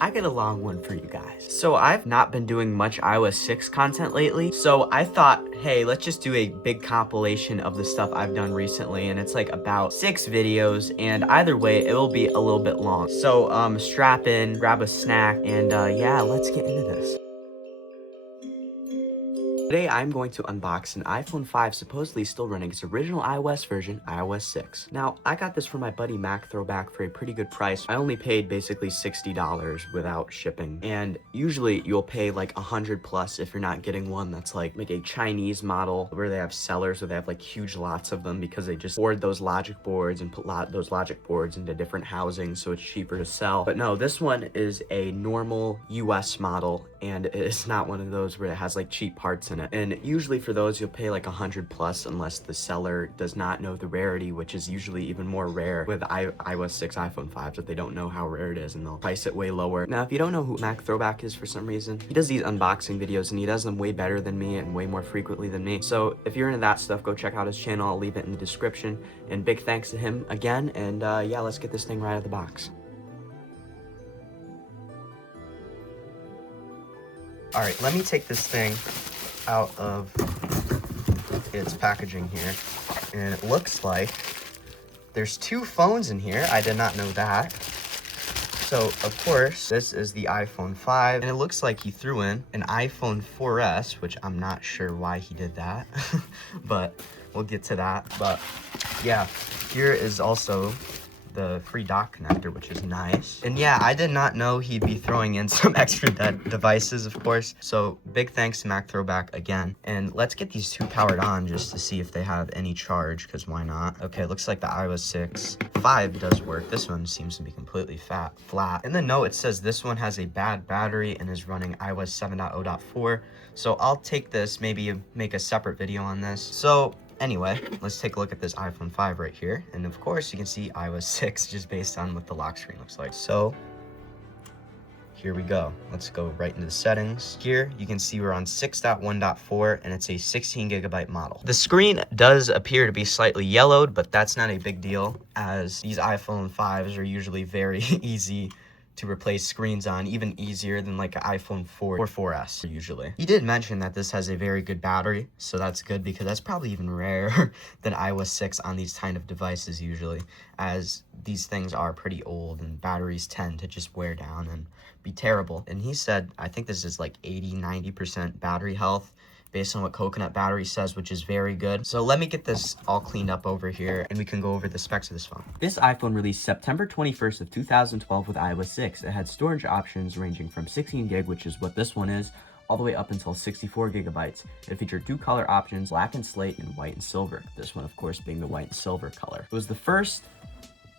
I got a long one for you guys. So I've not been doing much iOS 6 content lately, so I thought, hey, let's just do a big compilation of the stuff I've done recently, and it's like about 6 videos, and either way, it will be a little bit long. So strap in, grab a snack, and yeah, let's get into this. Today, I'm going to unbox an iPhone 5 supposedly still running its original iOS version, iOS 6. Now, I got this from my buddy Mac Throwback for a pretty good price. I only paid basically $60 without shipping. And usually, you'll pay like 100 plus if you're not getting one that's like a Chinese model where they have sellers where they have like huge lots of them because they just board those logic boards and put those logic boards into different housings so it's cheaper to sell. But no, this one is a normal US model, and it's not one of those where it has like cheap parts in it. And usually for those, you'll pay like 100 plus unless the seller does not know the rarity, which is usually even more rare with iOS 6 iPhone 5s, that they don't know how rare it is and they'll price it way lower. Now, if you don't know who Mac Throwback is for some reason, he does these unboxing videos and he does them way better than me and way more frequently than me. So if you're into that stuff, go check out his channel. I'll leave it in the description. And big thanks to him again. And yeah, let's get this thing right out of the box. All right, let me take this thing out of its packaging here, and it looks like there's 2 phones in here. I did not know that. So of course this is the iPhone 5, and it looks like he threw in an iPhone 4S, which I'm not sure why he did that but we'll get to that. But yeah, here is also the free dock connector, which is nice. And yeah, I did not know he'd be throwing in some extra devices, of course. So big thanks to Mac Throwback again. And let's get these 2 powered on just to see if they have any charge, because why not? Okay, looks like the iOS 6 5 does work. This one seems to be completely flat. In the note, it says this one has a bad battery and is running iOS 7.0.4. So I'll take this, maybe make a separate video on this. So anyway, let's take a look at this iPhone 5 right here. And of course, you can see iOS 6 just based on what the lock screen looks like. So here we go. Let's go right into the settings. Here, you can see we're on 6.1.4, and it's a 16 gigabyte model. The screen does appear to be slightly yellowed, but that's not a big deal, as these iPhone 5s are usually very easy to replace screens on, even easier than like an iPhone 4 or 4S usually. He did mention that this has a very good battery, so that's good because that's probably even rarer than iOS 6 on these kind of devices usually, as these things are pretty old and batteries tend to just wear down and be terrible. And he said, I think this is like 80-90% battery health, based on what Coconut Battery says, which is very good. So let me get this all cleaned up over here and we can go over the specs of this phone. This iPhone released September 21st of 2012 with iOS 6. It had storage options ranging from 16 gig, which is what this one is, all the way up until 64 gigabytes. It featured 2 color options, black and slate and white and silver. This one, of course, being the white and silver color. It was the first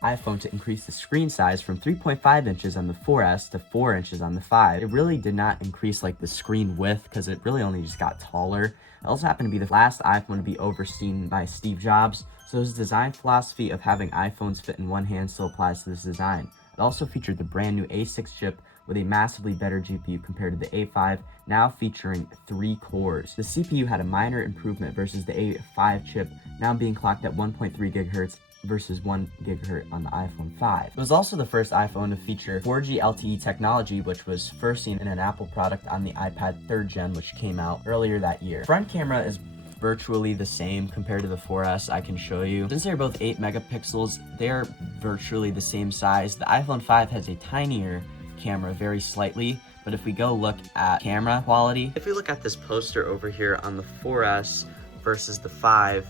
iPhone to increase the screen size from 3.5 inches on the 4S to 4 inches on the 5. It really did not increase like the screen width because it really only just got taller. It also happened to be the last iPhone to be overseen by Steve Jobs, so his design philosophy of having iPhones fit in one hand still applies to this design. It also featured the brand new A6 chip with a massively better GPU compared to the A5, now featuring 3 cores. The CPU had a minor improvement versus the A5 chip, now being clocked at 1.3 gigahertz versus 1 gigahertz on the iPhone 5. It was also the first iPhone to feature 4G LTE technology, which was first seen in an Apple product on the iPad 3rd gen, which came out earlier that year. Front camera is virtually the same compared to the 4S. I can show you. Since they're both 8 megapixels, they're virtually the same size. The iPhone 5 has a tinier camera, very slightly, but if we go look at camera quality, if we look at this poster over here on the 4S versus the 5,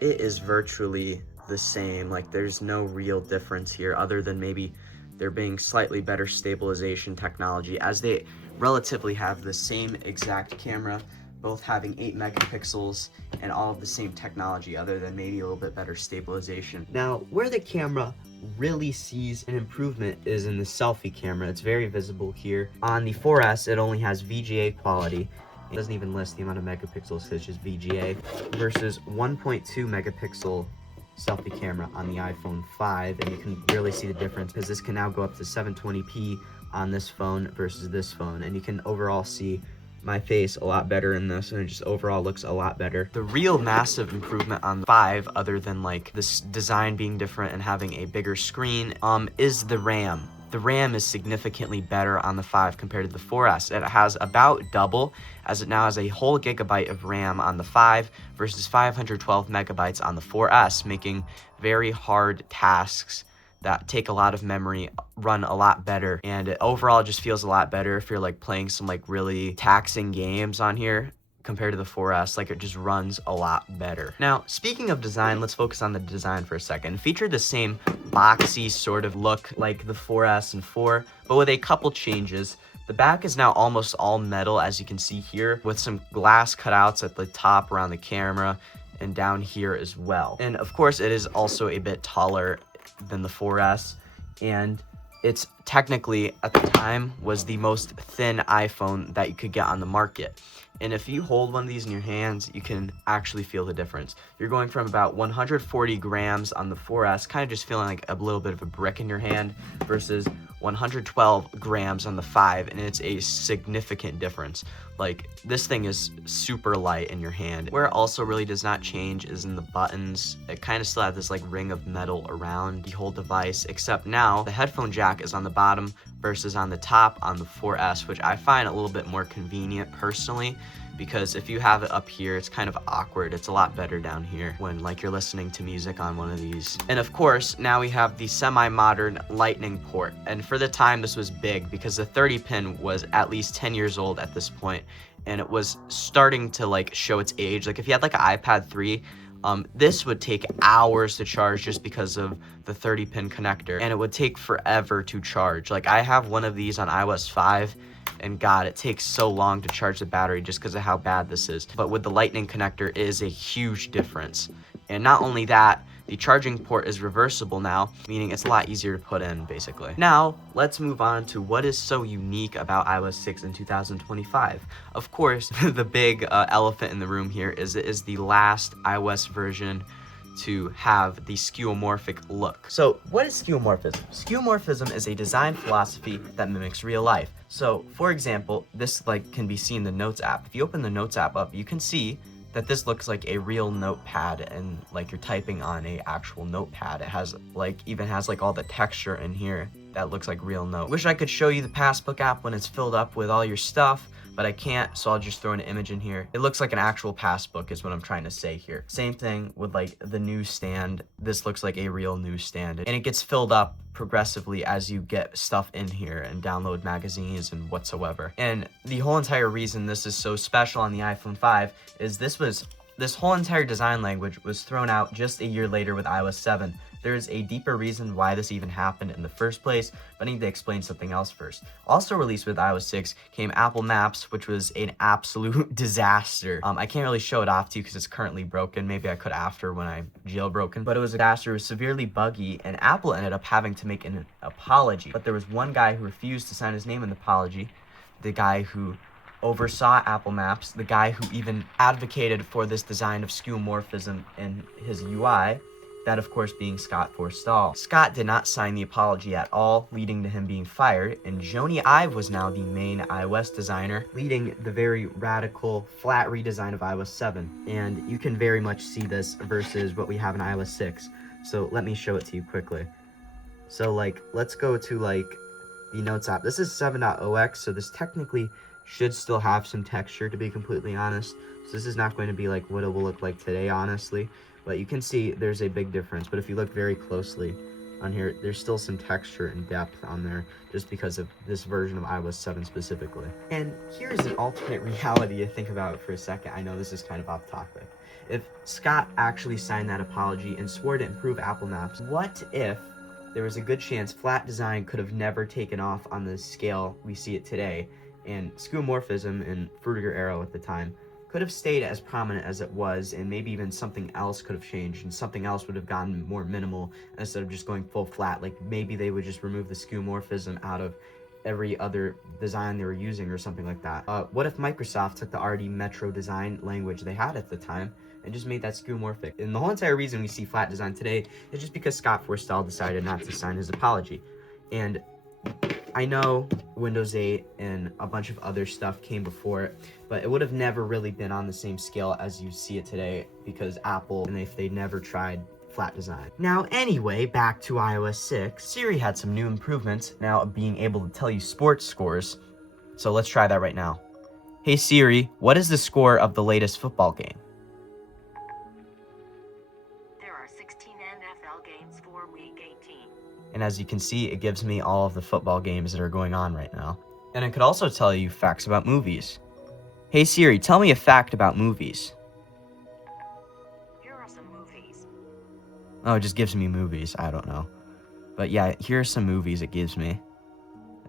it is virtually the same. Like, there's no real difference here other than maybe there being slightly better stabilization technology, as they relatively have the same exact camera, both having 8 megapixels and all of the same technology other than maybe a little bit better stabilization. Now, where the camera really sees an improvement is in the selfie camera. It's very visible here. On the 4S, it only has VGA quality. It doesn't even list the amount of megapixels, so it's just VGA, versus 1.2 megapixel selfie camera on the iPhone 5, and you can really see the difference because this can now go up to 720p on this phone versus this phone, and you can overall see my face a lot better in this, and it just overall looks a lot better. The real massive improvement on the 5, other than like this design being different and having a bigger screen, is the RAM. the RAM is significantly better on the 5 compared to the 4S. It has about double, as it now has a whole gigabyte of RAM on the 5 versus 512 megabytes on the 4S, making very hard tasks that take a lot of memory run a lot better. And it overall just feels a lot better if you're like playing some like really taxing games on here compared to the 4S. Like, it just runs a lot better. Now, speaking of design, let's focus on the design for a second. It featured the same boxy sort of look like the 4S and 4, but with a couple changes. The back is now almost all metal, as you can see here, with some glass cutouts at the top around the camera and down here as well. And of course, it is also a bit taller than the 4S, and it's technically, at the time, was the most thin iPhone that you could get on the market. And if you hold one of these in your hands, you can actually feel the difference. You're going from about 140 grams on the 4S, kind of just feeling like a little bit of a brick in your hand, versus 112 grams on the 5, and it's a significant difference. Like, this thing is super light in your hand. Where it also really does not change is in the buttons. It kind of still has this like ring of metal around the whole device, except now the headphone jack is on the bottom versus on the top on the 4S, which I find a little bit more convenient personally, because if you have it up here, it's kind of awkward. It's a lot better down here when like you're listening to music on one of these. And of course, now we have the semi-modern lightning port. And for the time, this was big because the 30 pin was at least 10 years old at this point, and it was starting to like show its age. Like, if you had like an iPad 3, this would take hours to charge just because of the 30 pin connector, and it would take forever to charge. Like, I have one of these on iOS 5, and God, it takes so long to charge the battery just because of how bad this is. But with the lightning connector, it is a huge difference. And not only that, the charging port is reversible now, meaning it's a lot easier to put in, basically. Now, let's move on to what is so unique about iOS 6 in 2025. Of course, the big elephant in the room here is it is the last iOS version to have the skeuomorphic look. So what is skeuomorphism? Skeuomorphism is a design philosophy that mimics real life. So for example, this like can be seen in the Notes app. If you open the Notes app up, you can see that this looks like a real notepad, and like you're typing on a actual notepad. It has like, even has like all the texture in here that looks like real note. Wish I could show you the Passbook app when it's filled up with all your stuff, but I can't, so I'll just throw an image in here. It looks like an actual passbook is what I'm trying to say here. Same thing with like the newsstand. This looks like a real newsstand, and it gets filled up progressively as you get stuff in here and download magazines and whatsoever. And the whole entire reason this is so special on the iPhone 5 is this whole entire design language was thrown out just a year later with iOS 7. There's a deeper reason why this even happened in the first place, but I need to explain something else first. Also released with iOS 6 came Apple Maps, which was an absolute disaster. I can't really show it off to you because it's currently broken. Maybe I could after when I jailbroken, but it was a disaster. It was severely buggy, and Apple ended up having to make an apology. But there was one guy who refused to sign his name in the apology, the guy who oversaw Apple Maps, the guy who even advocated for this design of skeuomorphism in his UI, that of course being Scott Forstall. Scott did not sign the apology at all, leading to him being fired, and Joni Ive was now the main iOS designer, leading the very radical, flat redesign of iOS 7. And you can very much see this versus what we have in iOS 6. So let me show it to you quickly. So like, let's go to like the Notes app. This is 7.0x, so this technically should still have some texture, to be completely honest. So this is not going to be like what it will look like today, honestly. But you can see there's a big difference. But if you look very closely on here, there's still some texture and depth on there just because of this version of iOS 7 specifically. And here's an alternate reality to think about for a second. I know this is kind of off topic. If Scott actually signed that apology and swore to improve Apple Maps, what if there was a good chance flat design could have never taken off on the scale we see it today, and skeuomorphism and Fruitiger Arrow at the time could have stayed as prominent as it was, and maybe even something else could have changed, and something else would have gotten more minimal instead of just going full flat. Like maybe they would just remove the skeuomorphism out of every other design they were using or something like that. What if Microsoft took the already Metro design language they had at the time and just made that skeuomorphic? And the whole entire reason we see flat design today is just because Scott Forstall decided not to sign his apology. And I know Windows 8 and a bunch of other stuff came before it, but it would have never really been on the same scale as you see it today because Apple, and if they never tried flat design. Now anyway, back to iOS 6. Siri had some new improvements now of being able to tell you sports scores. So let's try that right now. Hey Siri, what is the score of the latest football game? There are 16 NFL games for week 18. And as you can see, it gives me all of the football games that are going on right now. And it could also tell you facts about movies. Hey Siri, tell me a fact about movies. Here are some movies. Oh, it just gives me movies. I don't know. But yeah, here are some movies it gives me,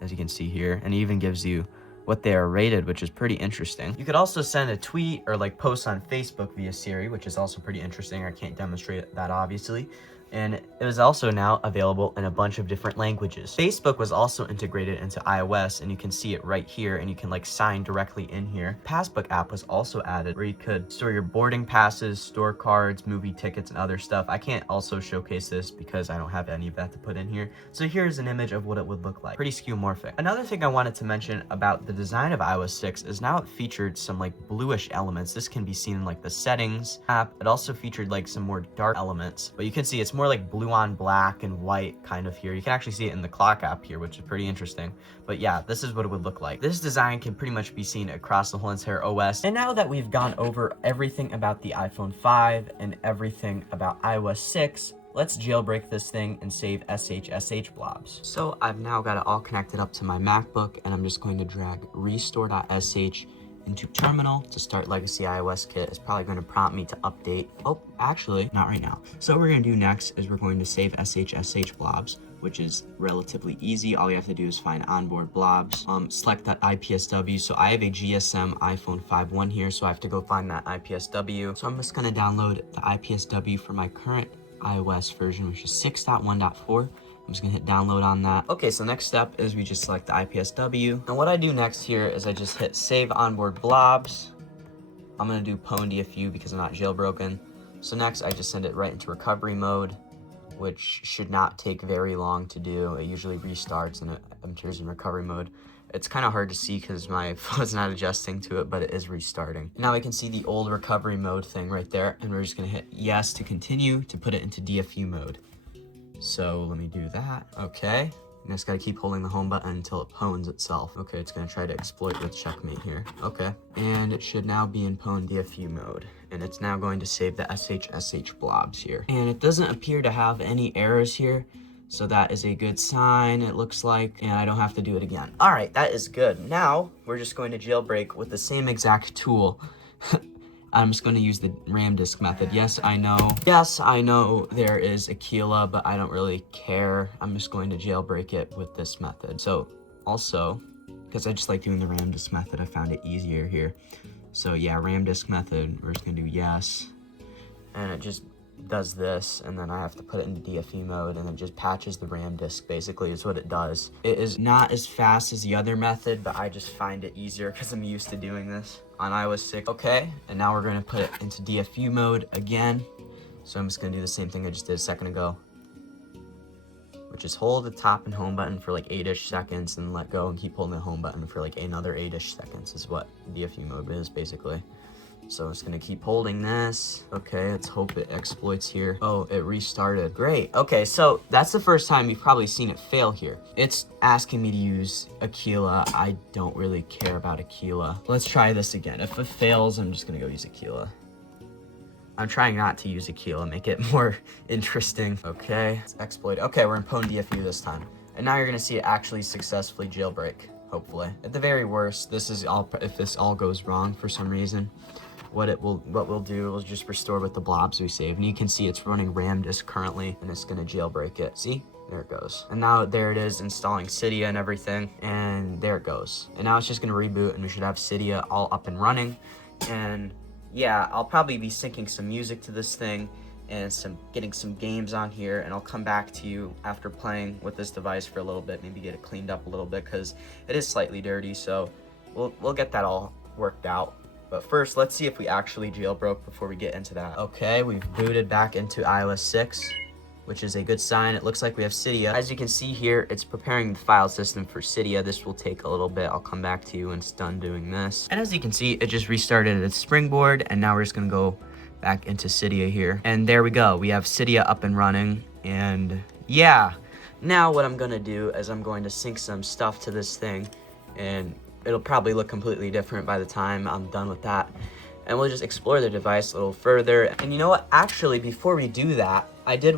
as you can see here. And it even gives you what they are rated, which is pretty interesting. You could also send a tweet or like post on Facebook via Siri, which is also pretty interesting. I can't demonstrate that obviously. And it is also now available in a bunch of different languages. Facebook was also integrated into iOS, and you can see it right here, and you can like sign directly in here. Passbook app was also added where you could store your boarding passes, store cards, movie tickets, and other stuff. I can't also showcase this because I don't have any of that to put in here. So here's an image of what it would look like. Pretty skeuomorphic. Another thing I wanted to mention about the design of iOS 6 is now it featured some like bluish elements. This can be seen in like the settings app. It also featured like some more dark elements, but you can see it's more like blue on black and white kind of here. You can actually see it in the clock app here, which is pretty interesting. But yeah, this is what it would look like. This design can pretty much be seen across the whole entire OS. And now that we've gone over everything about the iPhone 5 and everything about iOS 6, let's jailbreak this thing and save SH blobs. So I've now got it all connected up to my MacBook, and I'm just going to drag restore.sh into terminal to start Legacy iOS Kit. It's probably going to prompt me to update. Oh, actually, not right now. So what we're going to do next is we're going to save SH blobs, which is relatively easy. All you have to do is find onboard blobs, select that IPSW. So I have a GSM iPhone 5.1 here, so I have to go find that IPSW. So I'm just going to download the IPSW for my current iOS version, which is 6.1.4. I'm just gonna hit download on that. Okay, so next step is we just select the IPSW. And what I do next here is I just hit save onboard blobs. I'm gonna do pwn because I'm not jailbroken. So next I just send it right into recovery mode, which should not take very long to do. It usually restarts and it enters in recovery mode. It's kind of hard to see because my phone's not adjusting to it, but it is restarting. Now we can see the old recovery mode thing right there, and we're just gonna hit yes to continue to put it into DFU mode. So let me do that. Okay. You just gotta keep holding the home button until it pwns itself. Okay, it's gonna try to exploit with checkmate here. Okay. And it should now be in pwn DFU mode. And it's now going to save the SH blobs here. And it doesn't appear to have any errors here. So that is a good sign, it looks like, and I don't have to do it again. All right, that is good. Now we're just going to jailbreak with the same exact tool. I'm just going to use the RAM disk method. Yes, I know there is Aquila, but I don't really care. I'm just going to jailbreak it with this method. So also, because I just like doing the RAM disk method, I found it easier here. So yeah, RAM disk method, we're just going to do yes. And it just does this, and then I have to put it into DFE mode, and it just patches the RAM disk, basically, is what it does. It is not as fast as the other method, but I just find it easier because I'm used to doing this on iOS 6. Okay, and now we're going to put it into DFU mode again. So I'm just going to do the same thing I just did a second ago, which is hold the top and home button for like 8-ish seconds, and let go and keep holding the home button for like another 8-ish seconds is what DFU mode is, basically. So I'm just gonna keep holding this. Okay, let's hope it exploits here. Oh, it restarted. Great. Okay, so that's the first time you've probably seen it fail here. It's asking me to use Aquila. I don't really care about Aquila. Let's try this again. If it fails, I'm just gonna go use Aquila. I'm trying not to use Aquila, make it more interesting. Okay, it's exploit. Okay, we're in pwn DFU this time. And now you're gonna see it actually successfully jailbreak, hopefully. At the very worst, this is all, if this all goes wrong for some reason, what we'll do is just restore with the blobs we saved. And you can see it's running RAM disk currently, and it's gonna jailbreak it. See? There it goes. And now there it is installing Cydia and everything, and there it goes. And now it's just gonna reboot, and we should have Cydia all up and running. And yeah, I'll probably be syncing some music to this thing and getting some games on here, and I'll come back to you after playing with this device for a little bit, maybe get it cleaned up a little bit because it is slightly dirty, so we'll get that all worked out. But first, let's see if we actually jailbroke before we get into that. Okay, we've booted back into iOS 6, which is a good sign. It looks like we have Cydia. As you can see here, it's preparing the file system for Cydia. This will take a little bit. I'll come back to you when it's done doing this. And as you can see, it just restarted its springboard, and now we're just gonna go back into Cydia here. And there we go. We have Cydia up and running. And yeah, now what I'm gonna do is I'm going to sync some stuff to this thing, and it'll probably look completely different by the time I'm done with that. And we'll just explore the device a little further. And you know what? Actually, before we do that, I did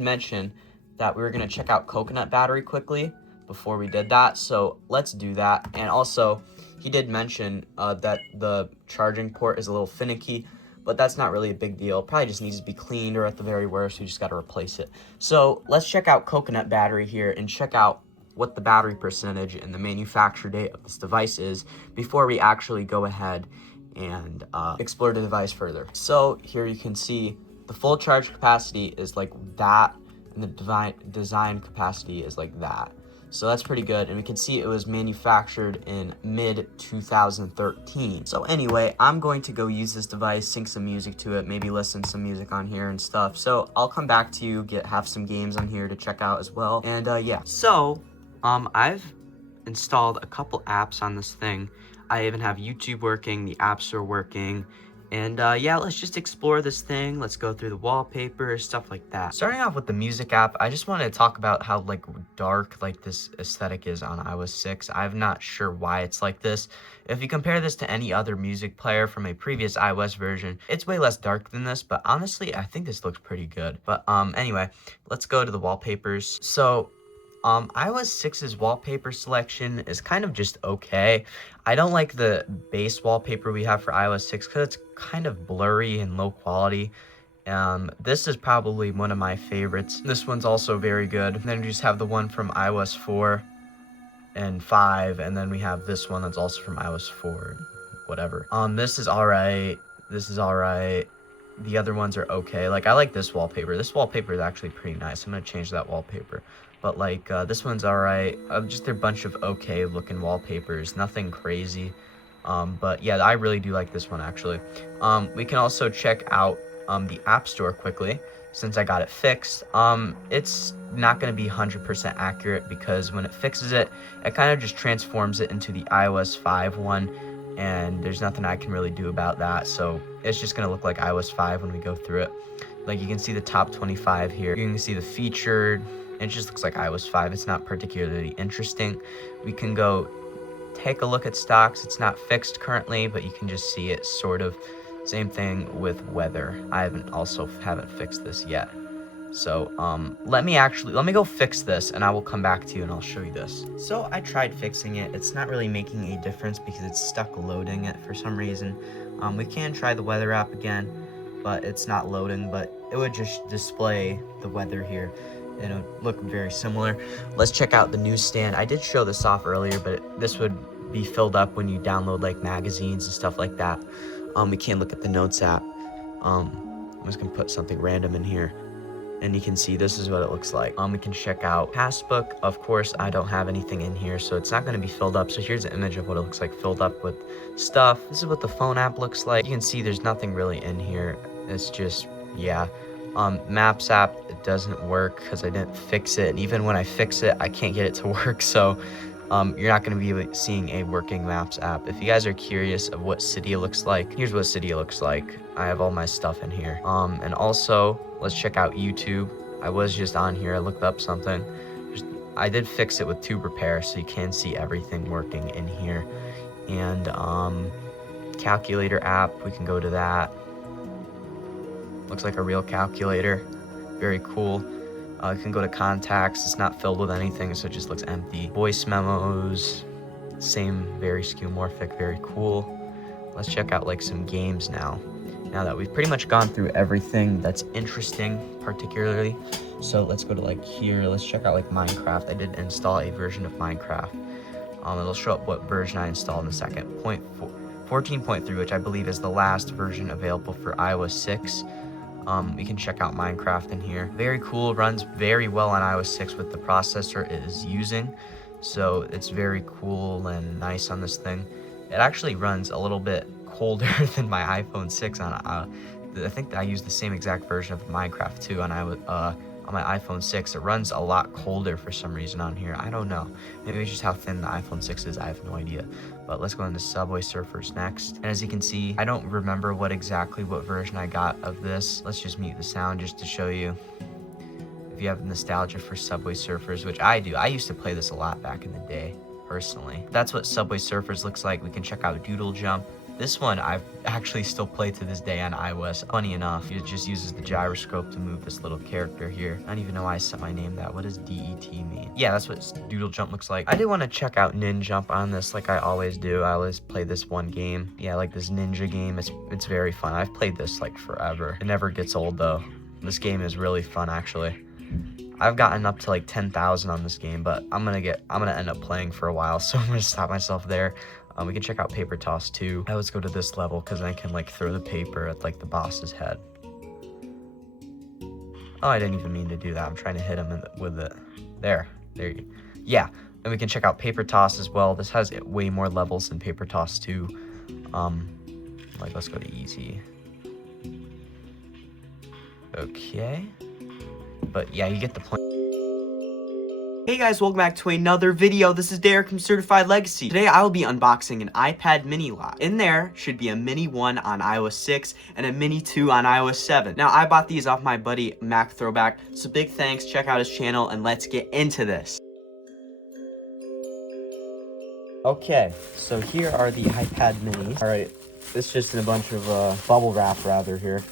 mention that we were gonna check out Coconut Battery quickly before we did that. So let's do that. And also, he did mention that the charging port is a little finicky, but that's not really a big deal. Probably just needs to be cleaned, or at the very worst, we just gotta replace it. So let's check out Coconut Battery here and check out what the battery percentage and the manufacture date of this device is before we actually go ahead and explore the device further. So here you can see the full charge capacity is like that, and the design capacity is like that. So that's pretty good, and we can see it was manufactured in mid-2013. So anyway, I'm going to go use this device, sync some music to it, maybe listen some music on here and stuff. So I'll come back to you, have some games on here to check out as well. And yeah, so I've installed a couple apps on this thing. I even have YouTube working, the App Store working, and yeah, let's just explore this thing. Let's go through the wallpaper, stuff like that. Starting off with the music app, I just wanted to talk about how like dark like this aesthetic is on iOS 6. I'm not sure why it's like this. If you compare this to any other music player from a previous iOS version, it's way less dark than this, but honestly, I think this looks pretty good. But anyway, let's go to the wallpapers. So iOS 6's wallpaper selection is kind of just okay. I don't like the base wallpaper we have for iOS 6 because it's kind of blurry and low quality. This is probably one of my favorites. This one's also very good. And then we just have the one from iOS 4 and 5, and then we have this one that's also from iOS 4, whatever. This is alright. This is alright. The other ones are okay. Like, I like this wallpaper. This wallpaper is actually pretty nice. I'm gonna change that wallpaper. But like, this one's alright. Just a bunch of okay looking wallpapers, nothing crazy. But yeah, I really do like this one actually. We can also check out the App Store quickly, since I got it fixed. It's not going to be 100% accurate because when it fixes it, it kind of just transforms it into the iOS 5 one, and there's nothing I can really do about that. So it's just going to look like iOS 5 when we go through it. Like, you can see the top 25 here. You can see the featured. It just looks like iOS 5. It's not particularly interesting. We can go take a look at stocks. It's not fixed currently, but you can just see it sort of. Same thing with weather. I haven't fixed this yet. So let me go fix this, and I will come back to you and I'll show you this. So I tried fixing it. It's not really making a difference because it's stuck loading it for some reason. We can try the weather app again, but it's not loading, but it would just display the weather here. And it would look very similar. Let's check out the newsstand. I did show this off earlier, but this would be filled up when you download like magazines and stuff like that. We can look at the notes app. I'm just gonna put something random in here, and you can see this is what it looks like. We can check out Passbook. Of course, I don't have anything in here, so it's not gonna be filled up. So here's an image of what it looks like filled up with stuff. This is what the phone app looks like. You can see there's nothing really in here. It's just, yeah. Maps app, it doesn't work because I didn't fix it, and even when I fix it, I can't get it to work. So you're not going to be seeing a working Maps app. If you guys are curious of what Cydia looks like, here's what Cydia looks like. I have all my stuff in here. And also, let's check out YouTube. I was just on here. I looked up something. I did fix it with TubeRepacer, so you can see everything working in here. And calculator app, we can go to that. Looks like a real calculator. Very cool. You can go to contacts. It's not filled with anything, so it just looks empty. Voice memos, same, very skeuomorphic, very cool. Let's check out like some games now that we've pretty much gone through everything that's interesting particularly. So let's go to like here. Let's check out like Minecraft. I did install a version of Minecraft. It'll show up what version I installed in a second. 14.3, which I believe is the last version available for iOS 6. We can check out Minecraft in here. Very cool, runs very well on iOS 6 with the processor it is using. So it's very cool and nice on this thing. It actually runs a little bit colder than my iPhone 6 on I think I use the same exact version of Minecraft too on on my iPhone 6. It runs a lot colder for some reason on here. I don't know. Maybe it's just how thin the iPhone 6 is. I have no idea. But let's go into Subway Surfers next. And as you can see, I don't remember what version I got of this. Let's just mute the sound just to show you. If you have nostalgia for Subway Surfers, which I do. I used to play this a lot back in the day, personally. That's what Subway Surfers looks like. We can check out Doodle Jump. This one I've actually still played to this day on iOS. Funny enough, it just uses the gyroscope to move this little character here. I don't even know why I set my name that. What does DET mean? Yeah, that's what Doodle Jump looks like. I do want to check out Ninja Jump on this like I always do. I always play this one game. Yeah, like this ninja game. It's very fun. I've played this like forever. It never gets old though. This game is really fun actually. I've gotten up to like 10,000 on this game, but I'm gonna end up playing for a while, so I'm gonna stop myself there. We can check out Paper Toss too. I always go to this level because I can like throw the paper at like the boss's head. Oh, I didn't even mean to do that. I'm trying to hit him with it. There you. Yeah, and we can check out Paper Toss as well. This has way more levels than Paper Toss 2. Like let's go to easy. Okay. But yeah, you get the point. Hey guys, welcome back to another video. This is Derek from CertifiedLegacy. Today I will be unboxing an iPad mini lock. In there should be a mini 1 on iOS 6 and a mini 2 on iOS 7. Now I bought these off my buddy Mac Throwback, so big thanks, check out his channel, and let's get into this. Okay, so here are the iPad minis. Alright, this is just in a bunch of bubble wrap rather here.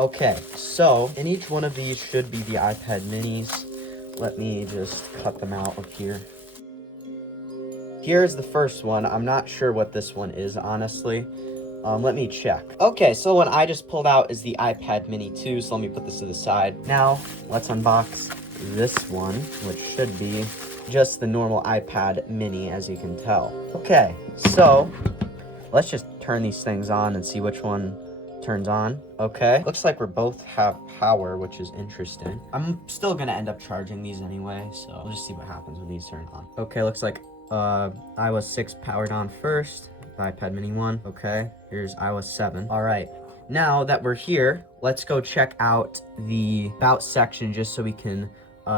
Okay, so in each one of these should be the iPad minis. Let me just cut them out of here. Here's the first one. I'm not sure what this one is, honestly. Let me check. Okay, so the one I just pulled out is the iPad mini 2, so let me put this to the side. Now, let's unbox this one, which should be just the normal iPad mini, as you can tell. Okay, so let's just turn these things on and see which one turns on. Okay, looks like we both have power, which is interesting. I'm still gonna end up charging these anyway, so we'll just see what happens when these turn on. Okay, looks like iOS 6 powered on first, iPad mini 1. Okay, here's iOS 7. All right, now that we're here, let's go check out the about section just so we can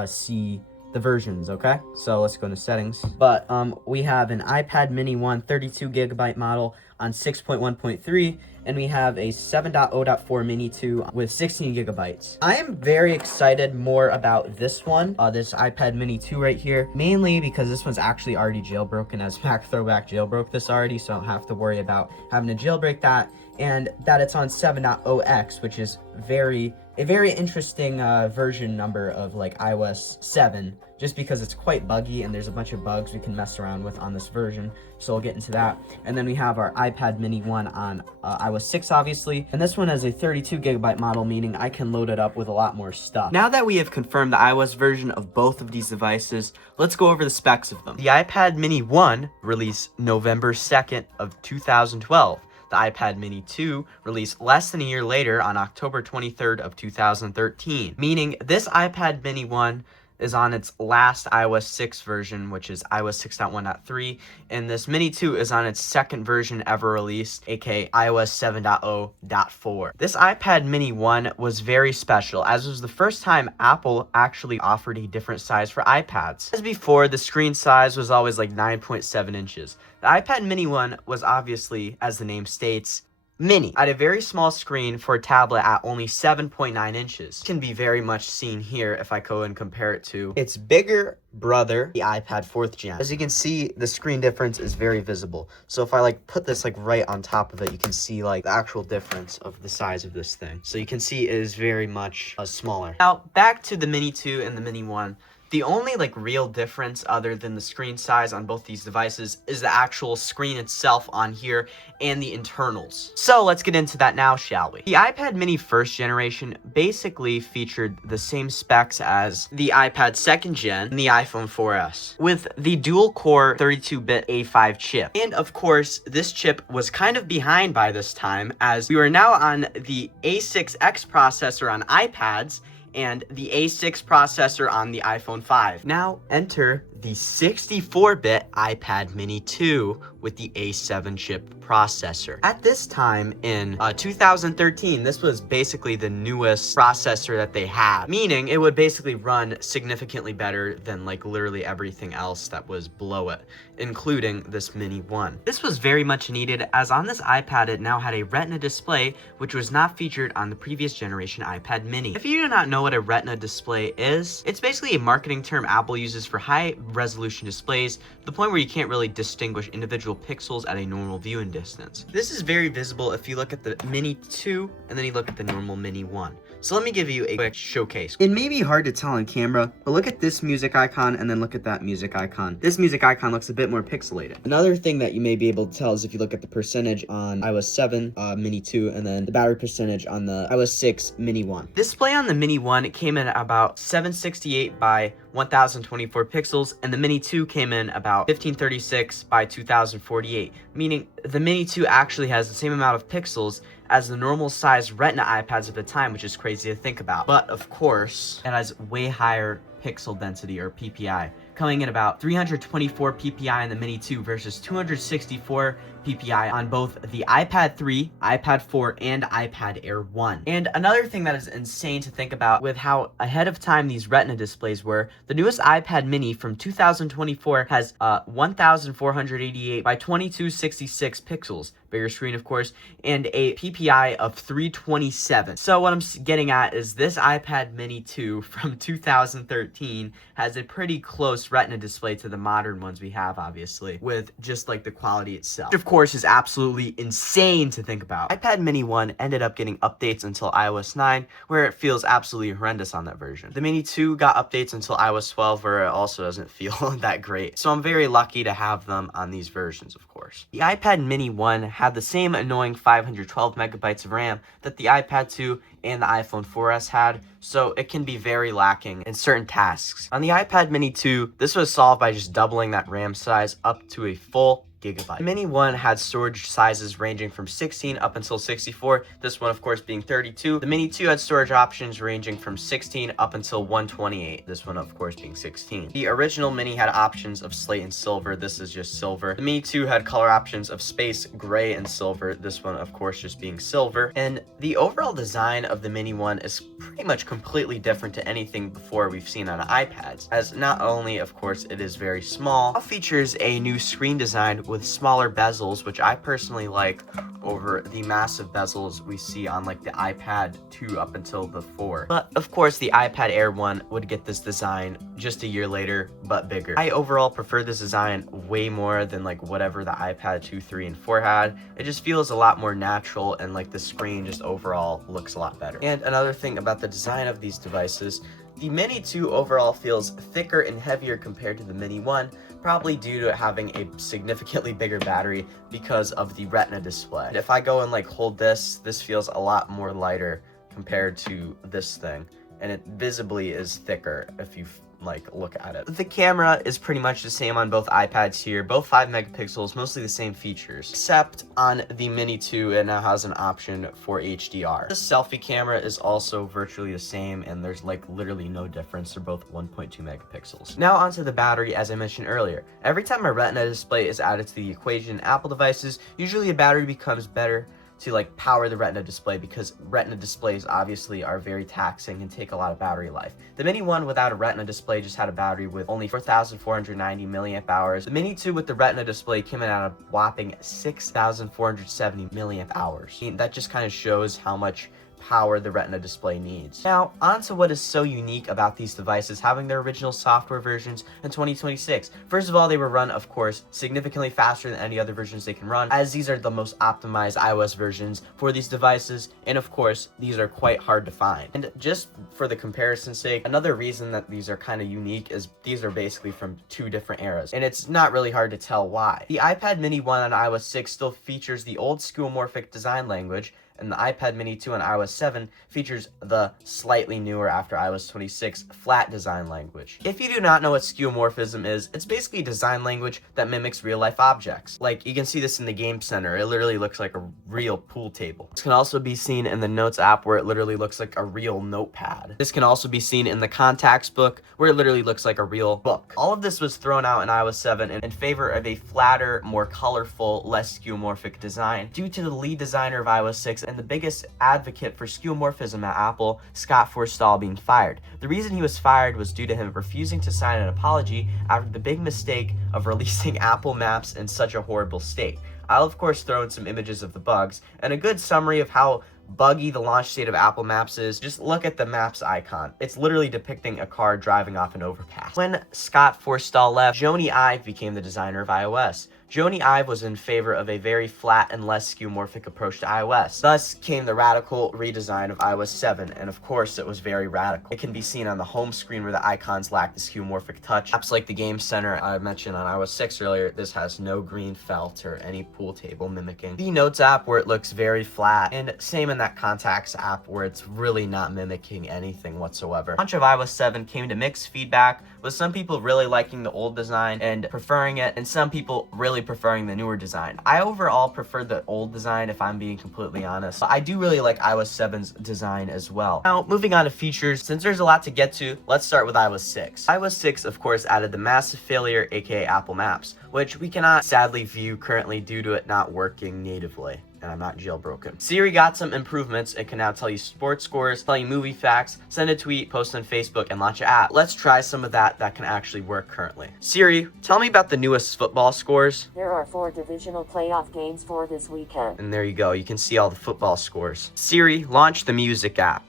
see the versions. Okay, so let's go into settings. But we have an iPad mini 1 32GB model on 6.1.3, and we have a 7.0.4 mini 2 with 16GB. I am very excited more about this one, this iPad mini 2 right here, mainly because this one's actually already jailbroken, as Mac Throwback jailbroke this already, so I don't have to worry about having to jailbreak that, and that it's on 7.0x, which is a very interesting version number of like iOS 7, just because it's quite buggy and there's a bunch of bugs we can mess around with on this version, so we'll get into that. And then we have our iPad mini 1 on iOS 6, obviously, and this one has a 32GB model, meaning I can load it up with a lot more stuff. Now that we have confirmed the iOS version of both of these devices, let's go over the specs of them. The iPad mini 1 released November 2nd of 2012. The iPad mini 2 released less than a year later on October 23rd of 2013, meaning this iPad mini 1 is on its last iOS 6 version, which is iOS 6.1.3, and this mini 2 is on its second version ever released, aka iOS 7.0.4. This iPad mini 1 was very special, as it was the first time Apple actually offered a different size for iPads. As before, the screen size was always like 9.7 inches. The iPad mini 1 was obviously, as the name states, mini. I had a very small screen for a tablet at only 7.9 inches. Can be very much seen here if I go and compare it to its bigger brother, the iPad 4th gen. As you can see, the screen difference is very visible. So if I like put this like right on top of it, you can see like the actual difference of the size of this thing. So you can see it is very much smaller. Now back to the mini 2 and the mini 1. The only like real difference other than the screen size on both these devices is the actual screen itself on here and the internals. So let's get into that now, shall we? The iPad mini 1st generation basically featured the same specs as the iPad 2nd gen and the iPhone 4S, with the dual-core 32-bit A5 chip. And of course, this chip was kind of behind by this time, as we were now on the A6X processor on iPads and the A6 processor on the iPhone 5. Now enter the 64-bit iPad Mini 2 with the A7 chip processor. At this time in 2013, this was basically the newest processor that they had, meaning it would basically run significantly better than like literally everything else that was below it, including this Mini 1. This was very much needed, as on this iPad it now had a Retina display, which was not featured on the previous generation iPad Mini. If you do not know what a Retina display is, it's basically a marketing term Apple uses for high resolution displays, to the point where you can't really distinguish individual pixels at a normal viewing distance. This is very visible if you look at the Mini 2 and then you look at the normal Mini 1. So let me give you a quick showcase. It may be hard to tell on camera, but look at this music icon and then look at that music icon. This music icon looks a bit more pixelated. Another thing that you may be able to tell is if you look at the percentage on iOS 7 Mini 2 and then the battery percentage on the iOS 6 Mini 1. Display on the Mini 1 came in about 768 by 1024 pixels, and the Mini 2 came in about 1536 by 2048, meaning the Mini 2 actually has the same amount of pixels as the normal size Retina iPads of the time, which is crazy to think about. But of course, it has way higher pixel density, or PPI, coming in about 324 PPI in the Mini 2 versus 264 PPI on both the iPad 3, iPad 4, and iPad Air 1. And another thing that is insane to think about with how ahead of time these Retina displays were, the newest iPad Mini from 2024 has 1488 by 2266 pixels, bigger screen of course, and a PPI of 327. So what I'm getting at is this iPad Mini 2 from 2013 has a pretty close Retina display to the modern ones we have, obviously, with just like the quality itself, which of course is absolutely insane to think about. iPad Mini 1 ended up getting updates until iOS 9, where it feels absolutely horrendous on that version. The Mini 2 got updates until iOS 12, where it also doesn't feel that great. So I'm very lucky to have them on these versions, of course. The iPad Mini 1 had the same annoying 512 megabytes of RAM that the iPad 2 and the iPhone 4S had, so it can be very lacking in certain tasks. On the iPad Mini 2, this was solved by just doubling that RAM size up to a full gigabyte. The Mini 1 had storage sizes ranging from 16 up until 64, this one of course being 32. The Mini 2 had storage options ranging from 16 up until 128, this one of course being 16. The original Mini had options of slate and silver, this is just silver. The Mini 2 had color options of space, gray, and silver, this one of course just being silver. And the overall design of the Mini 1 is pretty much completely different to anything before we've seen on iPads, as not only of course it is very small, it features a new screen design with smaller bezels, which I personally like over the massive bezels we see on like the iPad 2 up until the 4. But of course the iPad Air 1 would get this design just a year later, but bigger. I overall prefer this design way more than like whatever the iPad 2, 3, and 4 had. It just feels a lot more natural, and like the screen just overall looks a lot better. And another thing about the design of these devices, the Mini 2 overall feels thicker and heavier compared to the Mini 1, probably due to it having a significantly bigger battery because of the Retina display. And if I go and like hold this feels a lot more lighter compared to this thing, and it visibly is thicker if you like look at it. The camera is pretty much the same on both iPads here, both 5 megapixels, mostly the same features, except on the Mini 2 it now has an option for HDR. The selfie camera is also virtually the same, and there's like literally no difference. They're both 1.2 megapixels. Now onto the battery. As I mentioned earlier, every time a Retina display is added to the equation in Apple devices, usually a battery becomes better to like power the Retina display, because Retina displays obviously are very taxing and take a lot of battery life. The Mini 1 without a Retina display just had a battery with only 4,490 milliamp hours. The Mini 2 with the Retina display came in at a whopping 6,470 milliamp hours. I mean, that just kind of shows how much power the Retina display needs. Now, on to what is so unique about these devices having their original software versions in 2026. First of all, they were run, of course, significantly faster than any other versions they can run, as these are the most optimized iOS versions for these devices, and of course, these are quite hard to find. And just for the comparison's sake, another reason that these are kind of unique is these are basically from 2 different eras, and it's not really hard to tell why. The iPad Mini 1 on iOS 6 still features the old skeuomorphic design language, and the iPad Mini 2 on iOS 7 features the slightly newer after iOS 26 flat design language. If you do not know what skeuomorphism is, it's basically a design language that mimics real-life objects. Like, you can see this in the Game Center. It literally looks like a real pool table. This can also be seen in the Notes app, where it literally looks like a real notepad. This can also be seen in the Contacts book, where it literally looks like a real book. All of this was thrown out in iOS 7 in favor of a flatter, more colorful, less skeuomorphic design due to the lead designer of iOS 6 and the biggest advocate for skeuomorphism at Apple, Scott Forstall, being fired. The reason he was fired was due to him refusing to sign an apology after the big mistake of releasing Apple Maps in such a horrible state. I'll of course throw in some images of the bugs and a good summary of how buggy the launch state of Apple Maps is. Just look at the Maps icon. It's literally depicting a car driving off an overpass. When Scott Forstall left, Jony Ive became the designer of iOS. Jony Ive was in favor of a very flat and less skeuomorphic approach to iOS. Thus came the radical redesign of iOS 7, and of course it was very radical. It can be seen on the home screen where the icons lack the skeuomorphic touch. Apps like the Game Center I mentioned on iOS 6 earlier, this has no green felt or any pool table mimicking. The Notes app, where it looks very flat, and same in that Contacts app where it's really not mimicking anything whatsoever. Launch of iOS 7 came to mixed feedback, with some people really liking the old design and preferring it, and some people really preferring the newer design. I overall prefer the old design, if I'm being completely honest, but I do really like iOS 7's design as well. Now, moving on to features, since there's a lot to get to, let's start with iOS 6. iOS 6, of course, added the massive failure, aka Apple Maps, which we cannot sadly view currently due to it not working natively. And I'm not jailbroken. Siri got some improvements. It can now tell you sports scores, tell you movie facts, send a tweet, post on Facebook, and launch an app. Let's try some of that can actually work currently. Siri, tell me about the newest football scores. There are 4 divisional playoff games for this weekend. And there you go. You can see all the football scores. Siri, launch the music app.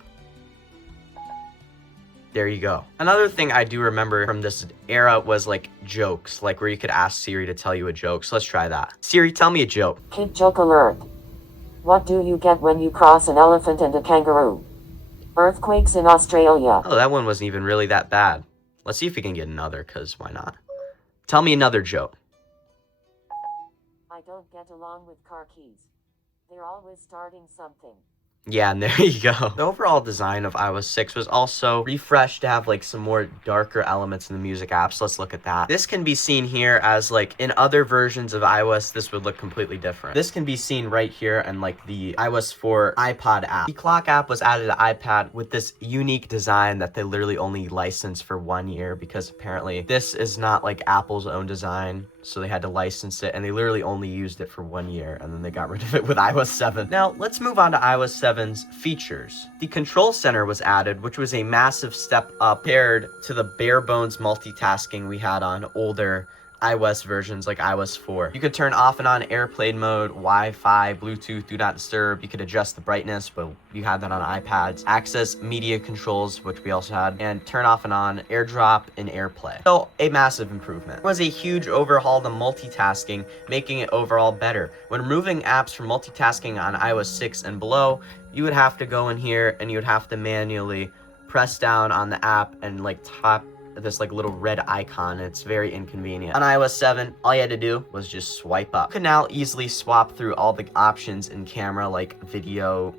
There you go. Another thing I do remember from this era was like jokes, like where you could ask Siri to tell you a joke. So let's try that. Siri, tell me a joke. Kid joke alert. What do you get when you cross an elephant and a kangaroo? Earthquakes in Australia. Oh, that one wasn't even really that bad. Let's see if we can get another, because why not? Tell me another joke. I don't get along with car keys. They're always starting something. Yeah, and there you go. The overall design of iOS 6 was also refreshed to have like some more darker elements in the music app, so let's look at that. This can be seen here as like in other versions of iOS, this would look completely different. This can be seen right here in like the iOS 4 iPod app. The clock app was added to iPad with this unique design that they literally only licensed for 1 year, because apparently this is not like Apple's own design, so they had to license it, and they literally only used it for 1 year, and then they got rid of it with iOS 7. Now, let's move on to iOS 7's features. The Control Center was added, which was a massive step up compared to the bare bones multitasking we had on older iOS versions like iOS 4. You could turn off and on airplane mode, Wi-Fi, Bluetooth, do not disturb. You could adjust the brightness, but you had that on iPads. Access media controls, which we also had, and turn off and on AirDrop and AirPlay. So a massive improvement. It was a huge overhaul to multitasking, making it overall better. When removing apps from multitasking on iOS 6 and below, you would have to go in here and you would have to manually press down on the app and like tap this like little red icon. It's very inconvenient. On iOS 7, all you had to do was just swipe up. You can now easily swap through all the options in camera, like video,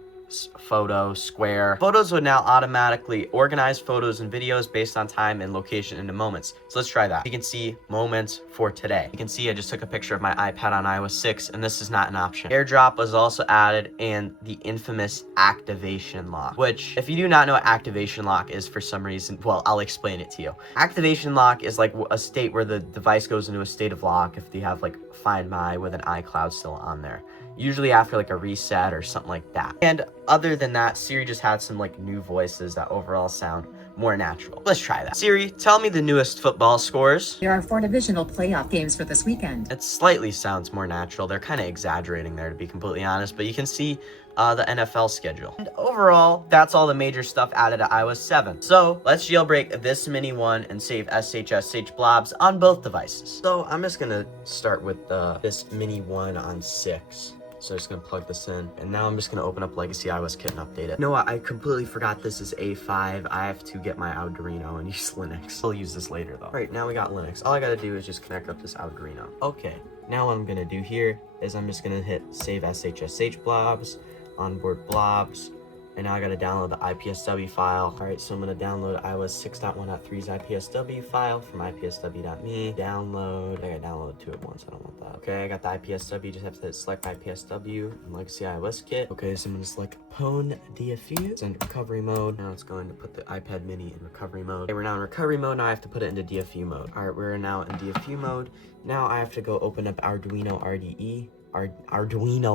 photo, square. Photos would now automatically organize photos and videos based on time and location into moments. So let's try that. You can see moments for today. You can see I just took a picture of my iPad on iOS 6, and this is not an option. AirDrop was also added, and the infamous activation lock, which if you do not know what activation lock is for some reason, well, I'll explain it to you. Activation lock is like a state where the device goes into a state of lock if you have like Find My with an iCloud still on there. Usually after like a reset or something like that. And other than that, Siri just had some like new voices that overall sound more natural. Let's try that. Siri, tell me the newest football scores. There are 4 divisional playoff games for this weekend. It slightly sounds more natural. They're kind of exaggerating there, to be completely honest, but you can see the NFL schedule. And overall, that's all the major stuff added to iOS 7. So let's jailbreak this mini one and save SHSH blobs on both devices. So I'm just gonna start with this mini one on 6. So I'm just gonna plug this in, and now I'm just gonna open up Legacy iOS Kit and update it. No, I completely forgot this is A5. I have to get my Arduino and use Linux. I'll use this later though. All right, now we got Linux. All I gotta do is just connect up this Arduino. Okay, now what I'm gonna do here is I'm just gonna hit save SHSH blobs. onboard blobs. And now I gotta download the IPSW file. All right, so I'm gonna download iOS 6.1.3's IPSW file from ipsw.me. Download, I gotta download two at once, I don't want that. Okay, I got the IPSW, just have to select IPSW and Legacy iOS kit. Okay, so I'm gonna select Pwn DFU, it's in recovery mode. Now it's going to put the iPad mini in recovery mode. Okay, we're now in recovery mode, now I have to put it into DFU mode. All right, we're now in DFU mode. Now I have to go open up Arduino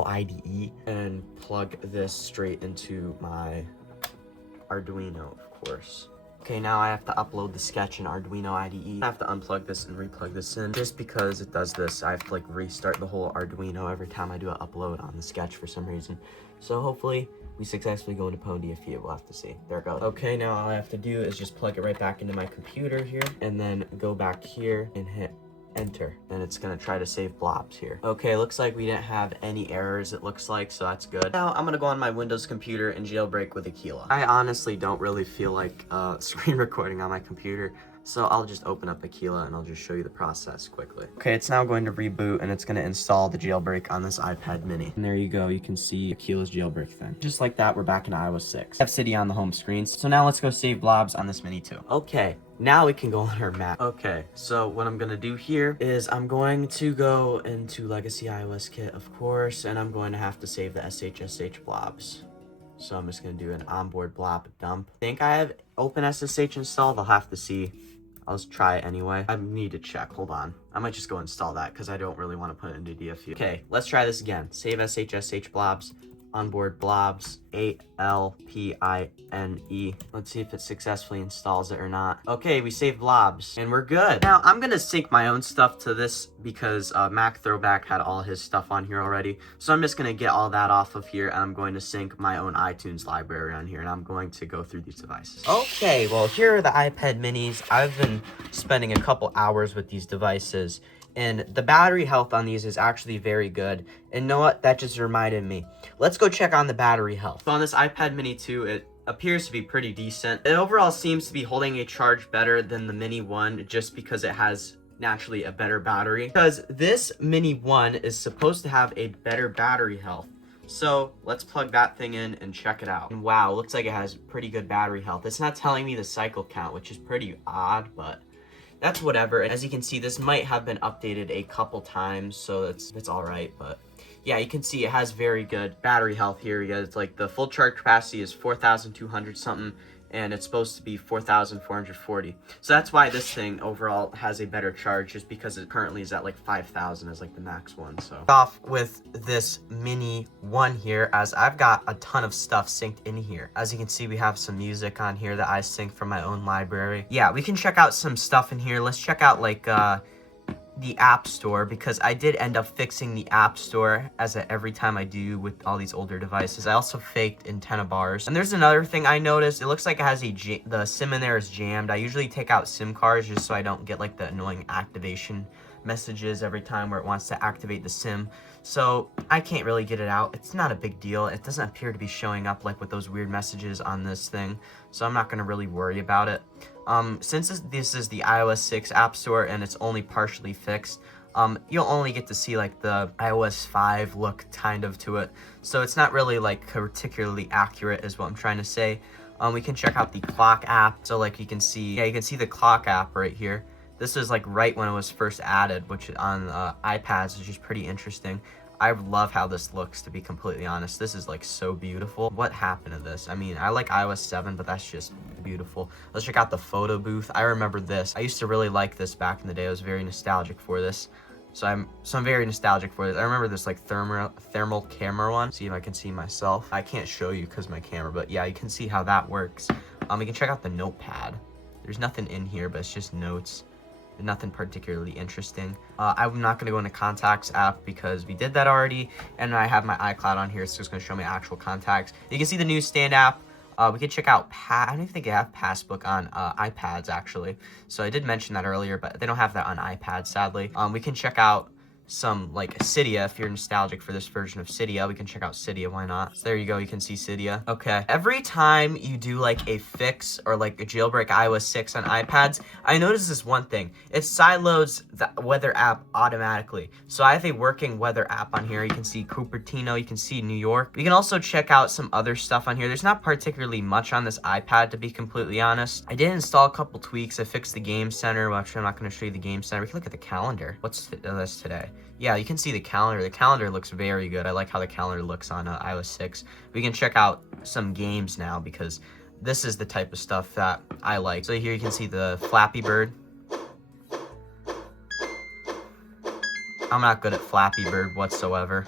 IDE and plug this straight into my Arduino, of course. Okay, now I have to upload the sketch in Arduino IDE. I have to unplug this and replug this in. Just because it does this, I have to like restart the whole Arduino every time I do an upload on the sketch for some reason. So hopefully we successfully go into PwnDFU. We'll have to see. There it goes. Okay, now all I have to do is just plug it right back into my computer here and then go back here and hit enter, and it's gonna try to save blobs here. Okay, looks like we didn't have any errors, it looks like, so that's good. Now I'm gonna go on my Windows computer and jailbreak with Aquila. I honestly don't really feel like screen recording on my computer, so I'll just open up Aquila and I'll just show you the process quickly. Okay, it's now going to reboot and it's gonna install the jailbreak on this iPad mini. And there you go, you can see Aquila's jailbreak thing. Just like that, we're back in iOS 6. I have Cydia on the home screen, so now let's go save blobs on this mini too. Okay, now we can go on our Mac. Okay, so what I'm gonna do here is I'm going to go into Legacy iOS Kit, of course, and I'm going to have to save the SSH blobs. So I'm just gonna do an onboard blob dump. I think I have OpenSSH installed, I'll have to see. I'll just try it anyway. I need to check, hold on. I might just go install that because I don't really want to put it into DFU. Okay, let's try this again. Save SSH blobs, onboard blobs, ALPINE. Let's see if it successfully installs it or not. Okay, we saved blobs and we're good. Now I'm gonna sync my own stuff to this because Mac Throwback had all his stuff on here already. So I'm just gonna get all that off of here and I'm going to sync my own iTunes library on here and I'm going to go through these devices. Okay, well here are the iPad minis. I've been spending a couple hours with these devices and the battery health on these is actually very good. And you know what? That just reminded me. Let's go check on the battery health. So on this iPad mini 2, it appears to be pretty decent. It overall seems to be holding a charge better than the mini 1 just because it has naturally a better battery. Because this mini 1 is supposed to have a better battery health. So let's plug that thing in and check it out. And wow, looks like it has pretty good battery health. It's not telling me the cycle count, which is pretty odd, but that's whatever. As you can see, this might have been updated a couple times, so it's all right. But yeah, you can see it has very good battery health here. It's like the full charge capacity is 4,200 something, and it's supposed to be 4,440. So that's why this thing overall has a better charge, just because it currently is at like 5,000 as like the max one. So off with this mini 1 here, as I've got a ton of stuff synced in here. As you can see, we have some music on here that I synced from my own library. Yeah, we can check out some stuff in here. Let's check out like the App Store, because I did end up fixing the App Store as every time I do with all these older devices. I also faked antenna bars. And there's another thing I noticed. It looks like it has the SIM in there is jammed. I usually take out SIM cards just so I don't get like the annoying activation messages every time where it wants to activate the SIM. So I can't really get it out. It's not a big deal. It doesn't appear to be showing up like with those weird messages on this thing. So I'm not going to really worry about it. Since this is the iOS 6 App Store and it's only partially fixed, you'll only get to see like the iOS 5 look kind of to it. So it's not really like particularly accurate is what I'm trying to say. We can check out the clock app. So like you can see, yeah, you can see the clock app right here. This is like right when it was first added, which on iPads is just pretty interesting. I love how this looks, to be completely honest. This is like so beautiful. What happened to this? I mean, I like iOS 7, but that's just beautiful. Let's check out the photo booth. I remember this. I used to really like this back in the day. I was very nostalgic for this. So I'm very nostalgic for this. I remember this like thermal camera one. See if I can see myself. I can't show you because my camera, but yeah, you can see how that works. You can check out the notepad. There's nothing in here, but it's just notes. Nothing particularly interesting. I'm not going to go into contacts app because we did that already, and I have my iCloud on here, so it's going to show me actual contacts. You can see the newsstand app. We can check out I don't even think they have Passbook on iPads actually, so I did mention that earlier, but they don't have that on iPads sadly. We can check out some like Cydia. If you're nostalgic for this version of Cydia, we can check out Cydia, why not? So there you go, you can see Cydia. Okay, every time you do like a fix or like a jailbreak iOS 6 on iPads, I noticed this one thing. It sideloads the weather app automatically. So I have a working weather app on here. You can see Cupertino, you can see New York. You can also check out some other stuff on here. There's not particularly much on this iPad, to be completely honest. I did install a couple tweaks. I fixed the game center, which I'm not going to show you the game center. We can look at the calendar. What's this today? Yeah, you can see the calendar. The calendar looks very good. I like how the calendar looks on iOS 6. We can check out some games now because this is the type of stuff that I like. So here you can see the Flappy Bird. I'm not good at Flappy Bird whatsoever.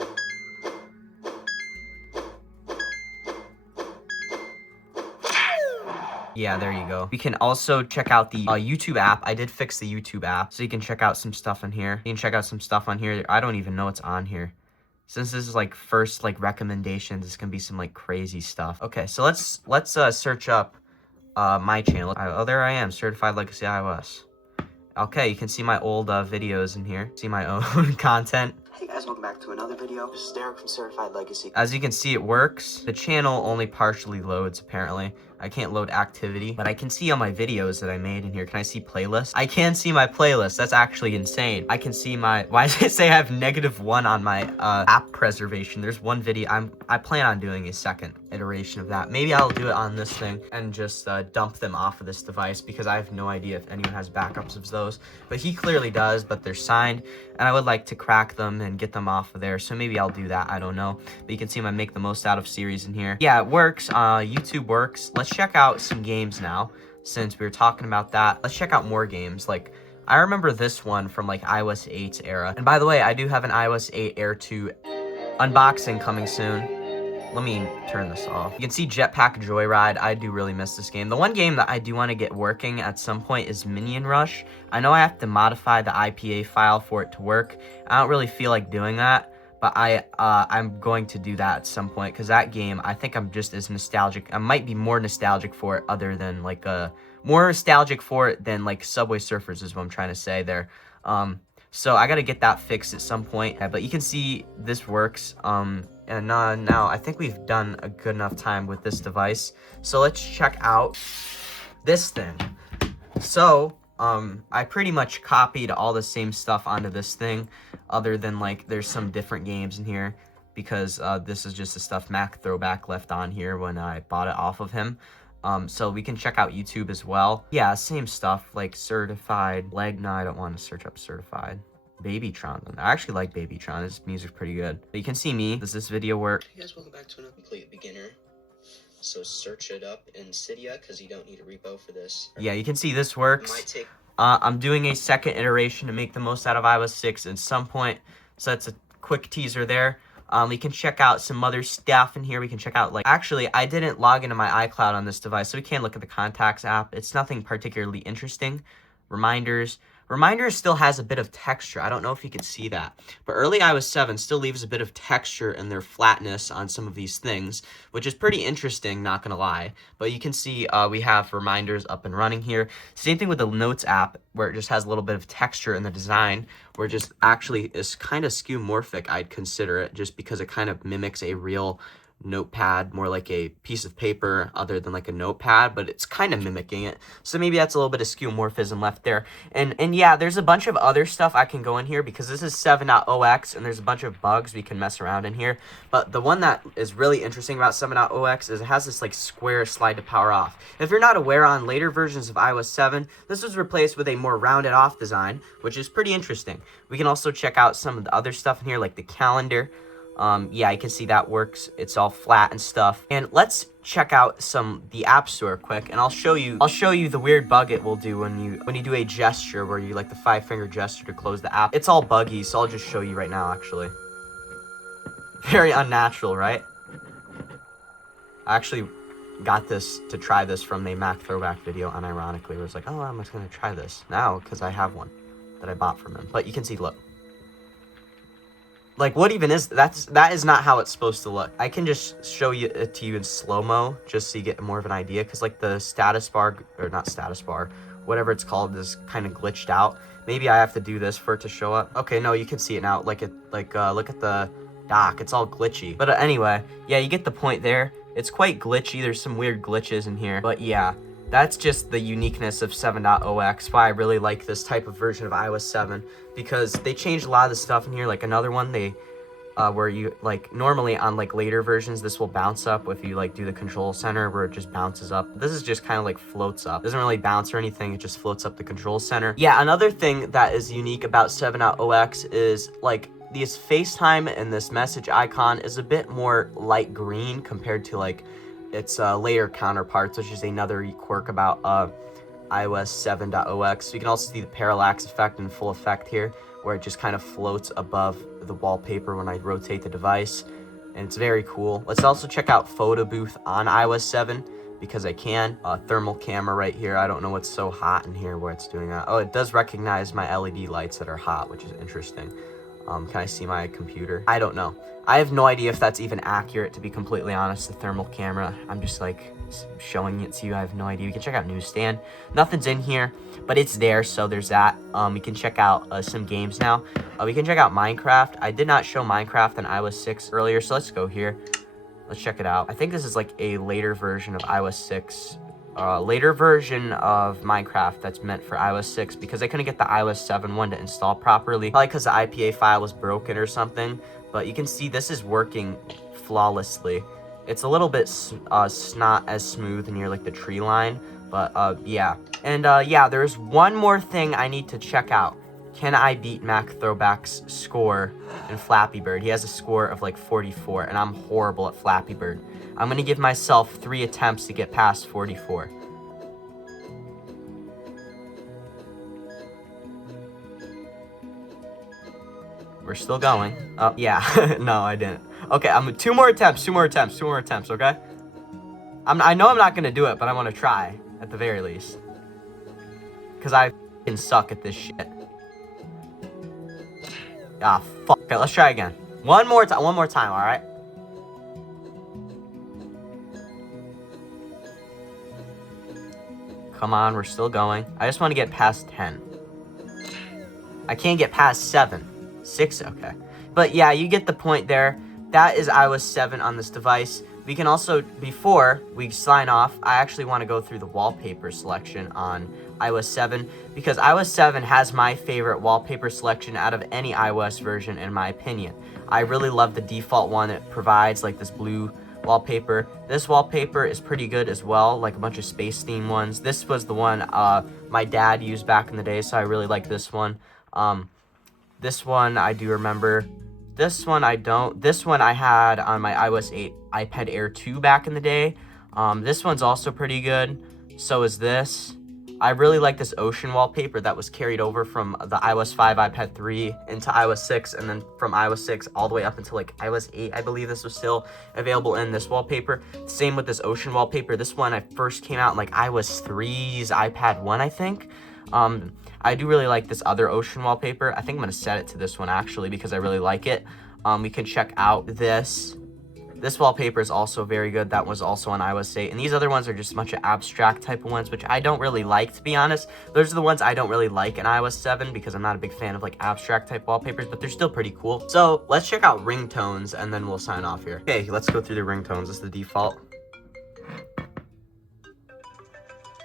Yeah, there you go. We can also check out the YouTube app. I did fix the YouTube app, so you can check out some stuff on here. You can check out some stuff on here. I don't even know what's on here. Since this is like first like recommendations, it's gonna be some like crazy stuff. Okay, so let's search up my channel. Oh, there I am, Certified Legacy iOS. Okay, you can see my old videos in here. See my own content. Hey guys, welcome back to another video. This is Derek from Certified Legacy. As you can see, it works. The channel only partially loads, apparently. I can't load activity, but I can see all my videos that I made in here. Can I see playlists? I can see my playlist. That's actually insane. I can see my, why does it say I have -1 on my app preservation? There's one video, I plan on doing a second iteration of that. Maybe I'll do it on this thing and just dump them off of this device because I have no idea if anyone has backups of those. But he clearly does, but they're signed, and I would like to crack them and get them off of there. So maybe I'll do that. I don't know. But you can see my Make the Most Out of series in here. Yeah, it works. YouTube works. Let's check out some games now, since we were talking about that. Let's check out more games. Like, I remember this one from like iOS 8's era. And by the way, I do have an iOS 8 Air 2 unboxing coming soon. Let me turn this off. You can see Jetpack Joyride. I do really miss this game. The one game that I do want to get working at some point is Minion Rush. I know I have to modify the IPA file for it to work. I don't really feel like doing that, but I'm going to do that at some point because that game, I think I'm just as nostalgic. I might be more nostalgic for it other than like more nostalgic for it than like Subway Surfers is what I'm trying to say there. So I got to get that fixed at some point, but you can see this works. And now I think we've done a good enough time with this device. So let's check out this thing. So I pretty much copied all the same stuff onto this thing, other than like there's some different games in here because this is just the stuff Mac Throwback left on here when I bought it off of him. So we can check out YouTube as well. Yeah, same stuff like Certified Leg. No, I don't want to search up Certified. Babytron. I actually like Babytron. His music's pretty good. But you can see me. Does this video work? Hey guys, welcome back to another complete beginner. So search it up in Cydia because you don't need a repo for this. Yeah, you can see this works. Might take I'm doing a second iteration to make the most out of iOS 6 at some point. So that's a quick teaser there. We can check out some other stuff in here. We can check out, like, actually, I didn't log into my iCloud on this device, so we can look at the Contacts app. It's nothing particularly interesting. Reminders. Reminders still has a bit of texture. I don't know if you can see that. But early iOS 7 still leaves a bit of texture in their flatness on some of these things, which is pretty interesting, not going to lie. But you can see we have reminders up and running here. Same thing with the Notes app, where it just has a little bit of texture in the design, where it just actually is kind of skeuomorphic, I'd consider it, just because it kind of mimics a real notepad, more like a piece of paper other than like a notepad, but it's kind of mimicking it. So maybe that's a little bit of skeuomorphism left there. And yeah, there's a bunch of other stuff I can go in here because this is 7.0x and there's a bunch of bugs we can mess around in here. But the one that is really interesting about 7.0x is it has this like square slide to power off. If you're not aware, on later versions of iOS 7, this was replaced with a more rounded off design, which is pretty interesting. We can also check out some of the other stuff in here, like the calendar. Yeah, you can see that works. It's all flat and stuff. And let's check out the App Store quick, and I'll show you the weird bug it will do when you do a gesture where you like the 5-finger gesture to close the app. It's all buggy, so I'll just show you right now, actually. Very unnatural, right? I actually got this to try this from a Mac Throwback video, unironically, where it's like, oh, I'm just gonna try this now because I have one that I bought from him. But you can see, look. Like, what even is that is not how it's supposed to look. I can just show it to you in slow-mo just so you get more of an idea, because like the status bar, or not status bar, whatever it's called is kind of glitched out. Maybe I have to do this for it to show up. Okay, no, you can see it now. Look at the dock. It's all glitchy. But anyway, yeah, you get the point there. It's quite glitchy. There's some weird glitches in here. But yeah, that's just the uniqueness of 7.0x, why I really like this type of version of iOS 7, because they changed a lot of the stuff in here. Like another one, where you, like, normally on, like, later versions, this will bounce up if you, like, do the control center, where it just bounces up. This is just kind of, like, floats up. It doesn't really bounce or anything. It just floats up the control center. Yeah, another thing that is unique about 7.0x is, like, this FaceTime and this message icon is a bit more light green compared to, like, its later counterparts, which is another quirk about iOS 7.0x. So you can also see the parallax effect in full effect here, where it just kind of floats above the wallpaper when I rotate the device, and it's very cool. Let's also check out Photo Booth on iOS 7, because I can. Thermal camera right here. I don't know what's so hot in here where it's doing that. Oh, it does recognize my LED lights that are hot, which is interesting. Can I see my computer? I don't know. I have no idea if that's even accurate, to be completely honest, the thermal camera. I'm just like showing it to you. I have no idea. We can check out Newsstand. Nothing's in here, but it's there, so there's that. We can check out some games now. We can check out Minecraft. I did not show Minecraft on iOS 6 earlier, so let's go here. Let's check it out. I think this is like a later version of iOS 6. Later version of Minecraft that's meant for iOS 6, because I couldn't get the iOS 7 one to install properly. Probably because the IPA file was broken or something. But you can see this is working flawlessly. It's a little bit not as smooth near like the tree line, but yeah. And yeah, there's one more thing I need to check out. Can I beat Mac Throwback's score in Flappy Bird? He has a score of like 44, and I'm horrible at Flappy Bird. I'm gonna give myself 3 attempts to get past 44. We're still going. Oh, yeah. No, I didn't. Okay, two more attempts, okay? I know I'm not gonna do it, but I want to try, at the very least. Because I f***ing suck at this shit. Ah, fuck. Okay, let's try again. One more time, alright? Come on, we're still going. I just want to get past 10. I can't get past 7. 6, okay. But yeah, you get the point there. That is iOS 7 on this device. We can also, before we sign off, I actually want to go through the wallpaper selection on iOS 7, because iOS 7 has my favorite wallpaper selection out of any iOS version, in my opinion. I really love the default one it provides, like this blue wallpaper. This wallpaper is pretty good as well, like a bunch of space theme ones. This was the one my dad used back in the day, so I really like this one. This one I do remember. This one I don't. This one I had on my iOS 8 iPad Air 2 back in the day. This one's also pretty good. So is this. I really like this ocean wallpaper that was carried over from the iOS 5 iPad 3 into iOS 6, and then from iOS 6 all the way up until like iOS 8. I believe this was still available in this wallpaper. Same with this ocean wallpaper. This one I first came out in like iOS 3's iPad 1, I think. I do really like this other ocean wallpaper. I think I'm going to set it to this one actually, because I really like it. We can check out this. This wallpaper is also very good. That was also on iOS 8. And these other ones are just a bunch of abstract type of ones, which I don't really like, to be honest. Those are the ones I don't really like in iOS 7, because I'm not a big fan of like abstract type wallpapers, but they're still pretty cool. So let's check out ringtones, and then we'll sign off here. Okay, let's go through the ringtones. This is the default.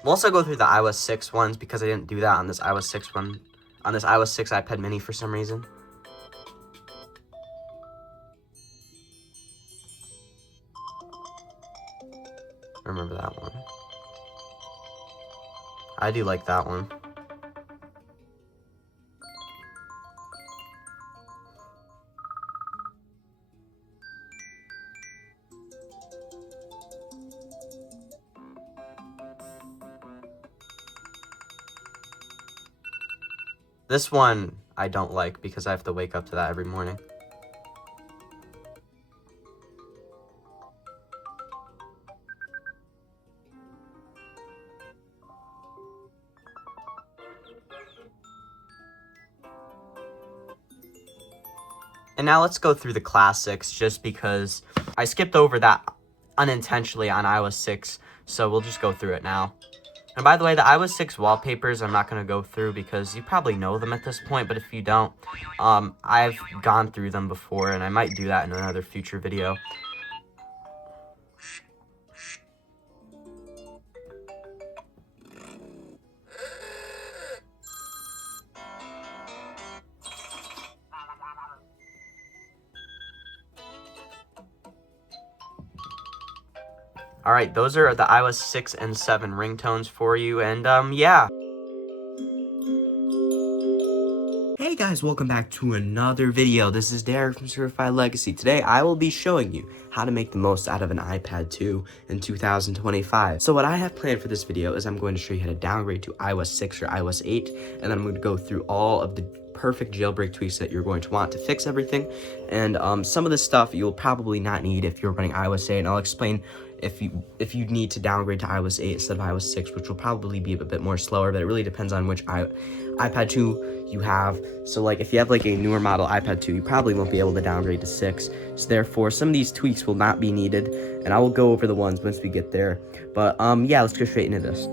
We'll also go through the iOS 6 ones, because I didn't do that on this iOS 6 one, on this iOS 6 iPad mini for some reason. I remember that one. I do like that one. This one I don't like, because I have to wake up to that every morning. And now let's go through the classics, just because I skipped over that unintentionally on iOS 6, so we'll just go through it now. And by the way, the iOS 6 wallpapers I'm not going to go through because you probably know them at this point, but if you don't, I've gone through them before, and I might do that in another future video. Alright, those are the iOS 6 and 7 ringtones for you, and yeah. Hey guys, welcome back to another video. This is Derek from Certified Legacy. Today I will be showing you how to make the most out of an iPad 2 in 2025. So what I have planned for this video is I'm going to show you how to downgrade to iOS 6 or iOS 8, and then I'm going to go through all of the perfect jailbreak tweaks that you're going to want to fix everything. And some of this stuff you'll probably not need if you're running iOS 8, and I'll explain if you need to downgrade to iOS 8 instead of iOS 6, which will probably be a bit more slower, but it really depends on which iPad 2 you have. So like if you have like a newer model iPad 2, you probably won't be able to downgrade to 6. So therefore, some of these tweaks will not be needed, and I will go over the ones once we get there. But yeah, let's go straight into this.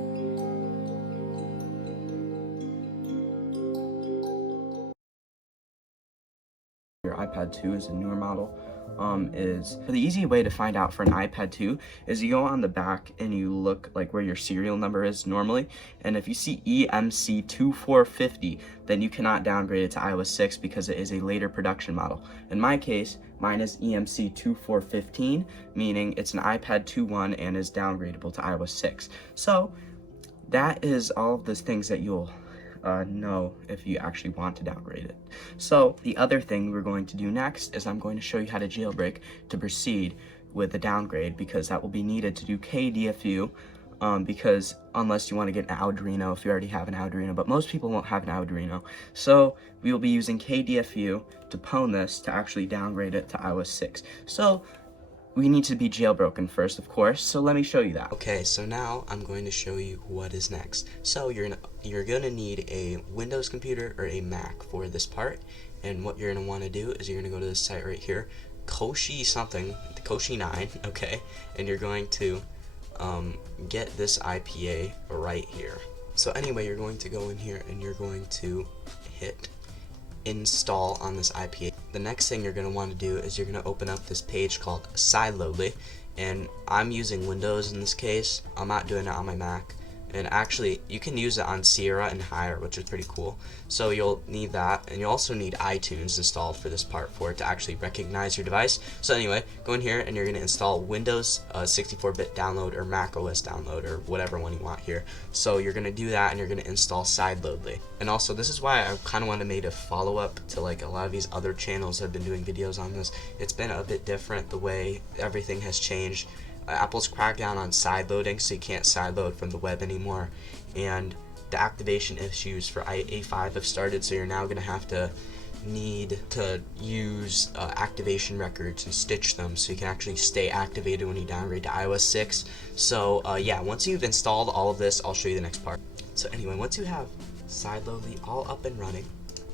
Your iPad 2 is a newer model. The easy way to find out for an iPad 2 is you go on the back and you look like where your serial number is normally, and if you see EMC2450, then you cannot downgrade it to iOS 6 because it is a later production model. In my case, mine is EMC2415, meaning it's an iPad 2.1 and is downgradable to iOS 6. So that is all of those things that you'll know if you actually want to downgrade it. So the other thing we're going to do next is I'm going to show you how to jailbreak to proceed with the downgrade, because that will be needed to do KDFU, because unless you want to get an Arduino, if you already have an Arduino, but most people won't have an Arduino. So we will be using KDFU to pwn this to actually downgrade it to iOS 6. So we need to be jailbroken first, of course, so let me show you that. Okay, so now I'm going to show you what is next. So you're gonna need a Windows computer or a Mac for this part, and what you're gonna want to do is you're gonna go to this site right here, Koshi something, Koshi 9, okay, and you're going to get this IPA right here. So anyway, you're going to go in here and you're going to hit install on this IPA. The next thing you're going to want to do is you're going to open up this page called cydia, and I'm using Windows in this case. I'm not doing it on my Mac, and actually you can use it on Sierra and higher, which is pretty cool. So you'll need that, and you also need iTunes installed for this part for it to actually recognize your device. So anyway, go in here and you're going to install Windows 64-bit download or Mac OS download or whatever one you want here. So you're going to do that and you're going to install cydia. And also, this is why I kind of want to make a follow-up to like a lot of these other channels that have been doing videos on this. It's been a bit different the way everything has changed. Apple's cracked down on sideloading, so you can't sideload from the web anymore, and the activation issues for A5 have started, so you're now going to have to need to use activation records and stitch them so you can actually stay activated when you downgrade to iOS 6. So yeah, once you've installed all of this, I'll show you the next part. So anyway, once you have cydia all up and running,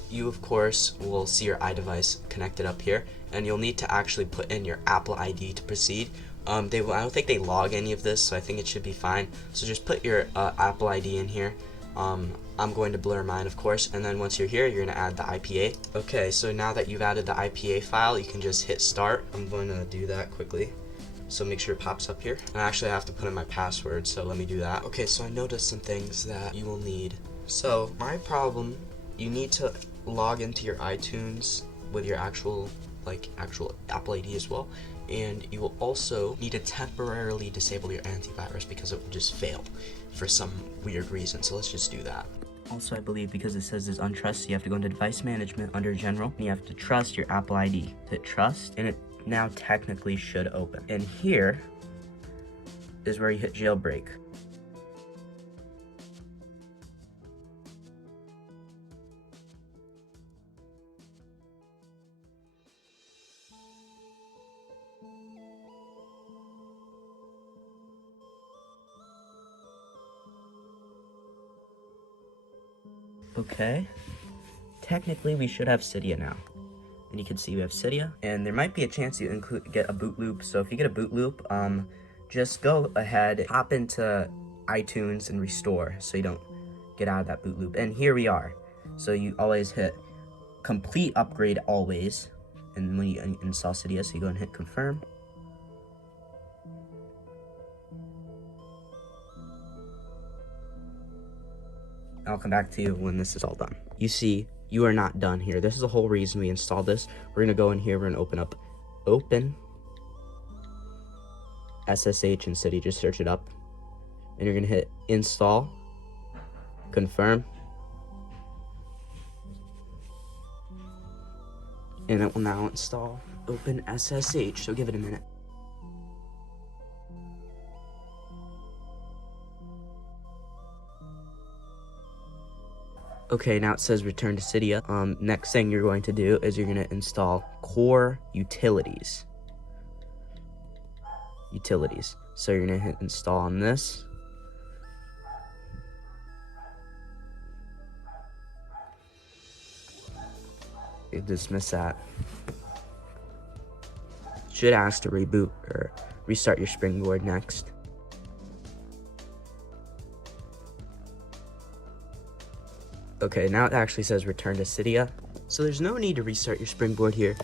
you of course will see your iDevice connected up here, and you'll need to actually put in your Apple ID to proceed. I don't think they log any of this, so I think it should be fine. So just put your Apple ID in here. I'm going to blur mine, of course, and then once you're here, you're going to add the IPA. Okay, so now that you've added the IPA file, you can just hit start. I'm going to do that quickly, so make sure it pops up here. And actually I have to put in my password, so let me do that. Okay, so I noticed some things that you will need. So my problem, you need to log into your iTunes with your actual Apple ID as well, and you will also need to temporarily disable your antivirus because it will just fail for some weird reason. So let's just do that. Also, I believe because it says there's untrust, you have to go into device management under general, and you have to trust your Apple ID. Hit trust, and it now technically should open. And here is where you hit jailbreak. Okay, technically we should have Cydia now, and you can see we have Cydia, and there might be a chance you get a boot loop. So if you get a boot loop, just go ahead, hop into iTunes and restore so you don't get out of that boot loop. And here we are. So you always hit complete upgrade always, and when you install Cydia, so you go and hit confirm. I'll come back to you when this is all done. You see, you are not done here. This is the whole reason we installed this. We're gonna go in here, we're gonna open up open SSH and Cydia, just search it up, and you're gonna hit install, confirm, and it will now install open SSH, so give it a minute. Okay, now it says return to Cydia. Next thing you're going to do is you're going to install core utilities. So you're going to hit install on this. You dismiss that. Should ask to reboot or restart your Springboard next. Okay, now it actually says return to Cydia. So there's no need to restart your Springboard here.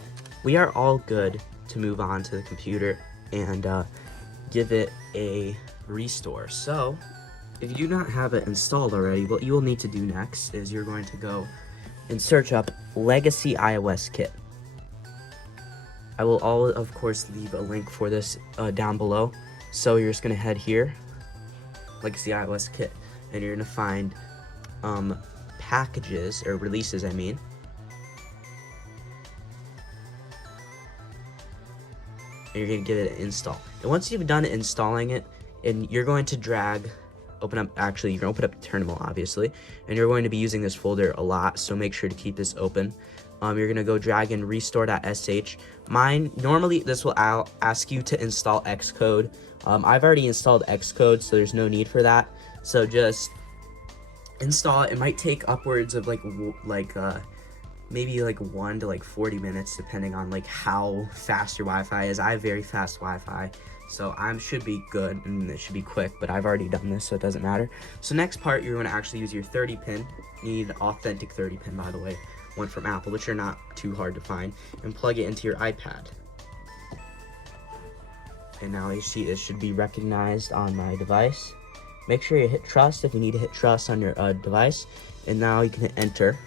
We are all good to move on to the computer and give it a restore. So if you do not have it installed already, what you will need to do next is you're going to go and search up Legacy iOS Kit. I will of course leave a link for this down below. So you're just gonna head here, Legacy iOS Kit, and you're gonna find packages, or releases I mean. And you're gonna give it an install. And once you've done installing it, and you're going to drag, you're gonna open up the terminal obviously, and you're going to be using this folder a lot, so make sure to keep this open. You're gonna go drag in restore.sh. Normally this will ask you to install Xcode. I've already installed Xcode, so there's no need for that. So just install it. It might take upwards of maybe 1 to 40 minutes, depending on how fast your Wi-Fi is. I have very fast Wi-Fi, so I should be good, and it should be quick, but I've already done this, so it doesn't matter. So next part, you're going to actually use your 30 pin. You need an authentic 30 pin, by the way, one from Apple, which are not too hard to find, and plug it into your iPad. And now you see it should be recognized on my device. Make sure you hit trust if you need to hit trust on your device, and now you can hit enter.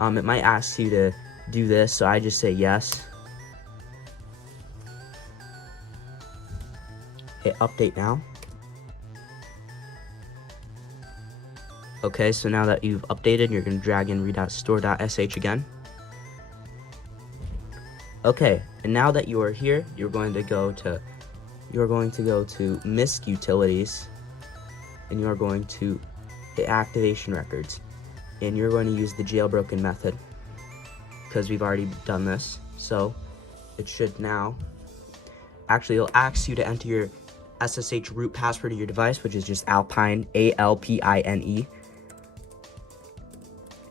It might ask you to do this, so I just say yes. Hit update now. Okay, so now that you've updated, you're going to drag in re.store.sh again. Okay, and now that you are here, you're going to go to MISC utilities, and you are going to hit activation records, and you're going to use the jailbroken method because we've already done this. So it should now it'll ask you to enter your SSH root password of your device, which is just Alpine, ALPINE.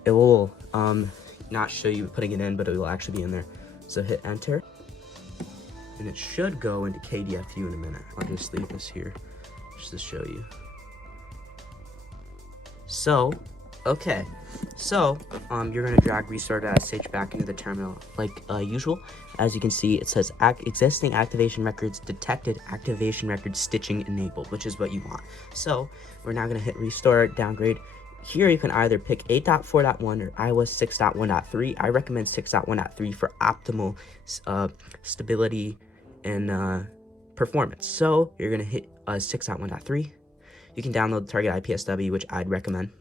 It will not show you putting it in, but it will actually be in there. So hit enter, and it should go into KDFU in a minute. I'll just leave this here just to show you. So, okay, so you're gonna drag restore.sh back into the terminal like usual. As you can see, it says existing activation records detected, activation record stitching enabled, which is what you want. So we're now gonna hit restore, downgrade. Here you can either pick 8.4.1 or iOS 6.1.3. I recommend 6.1.3 for optimal stability and performance. So you're gonna hit 6.1.3. You can download the target IPSW, which I'd recommend,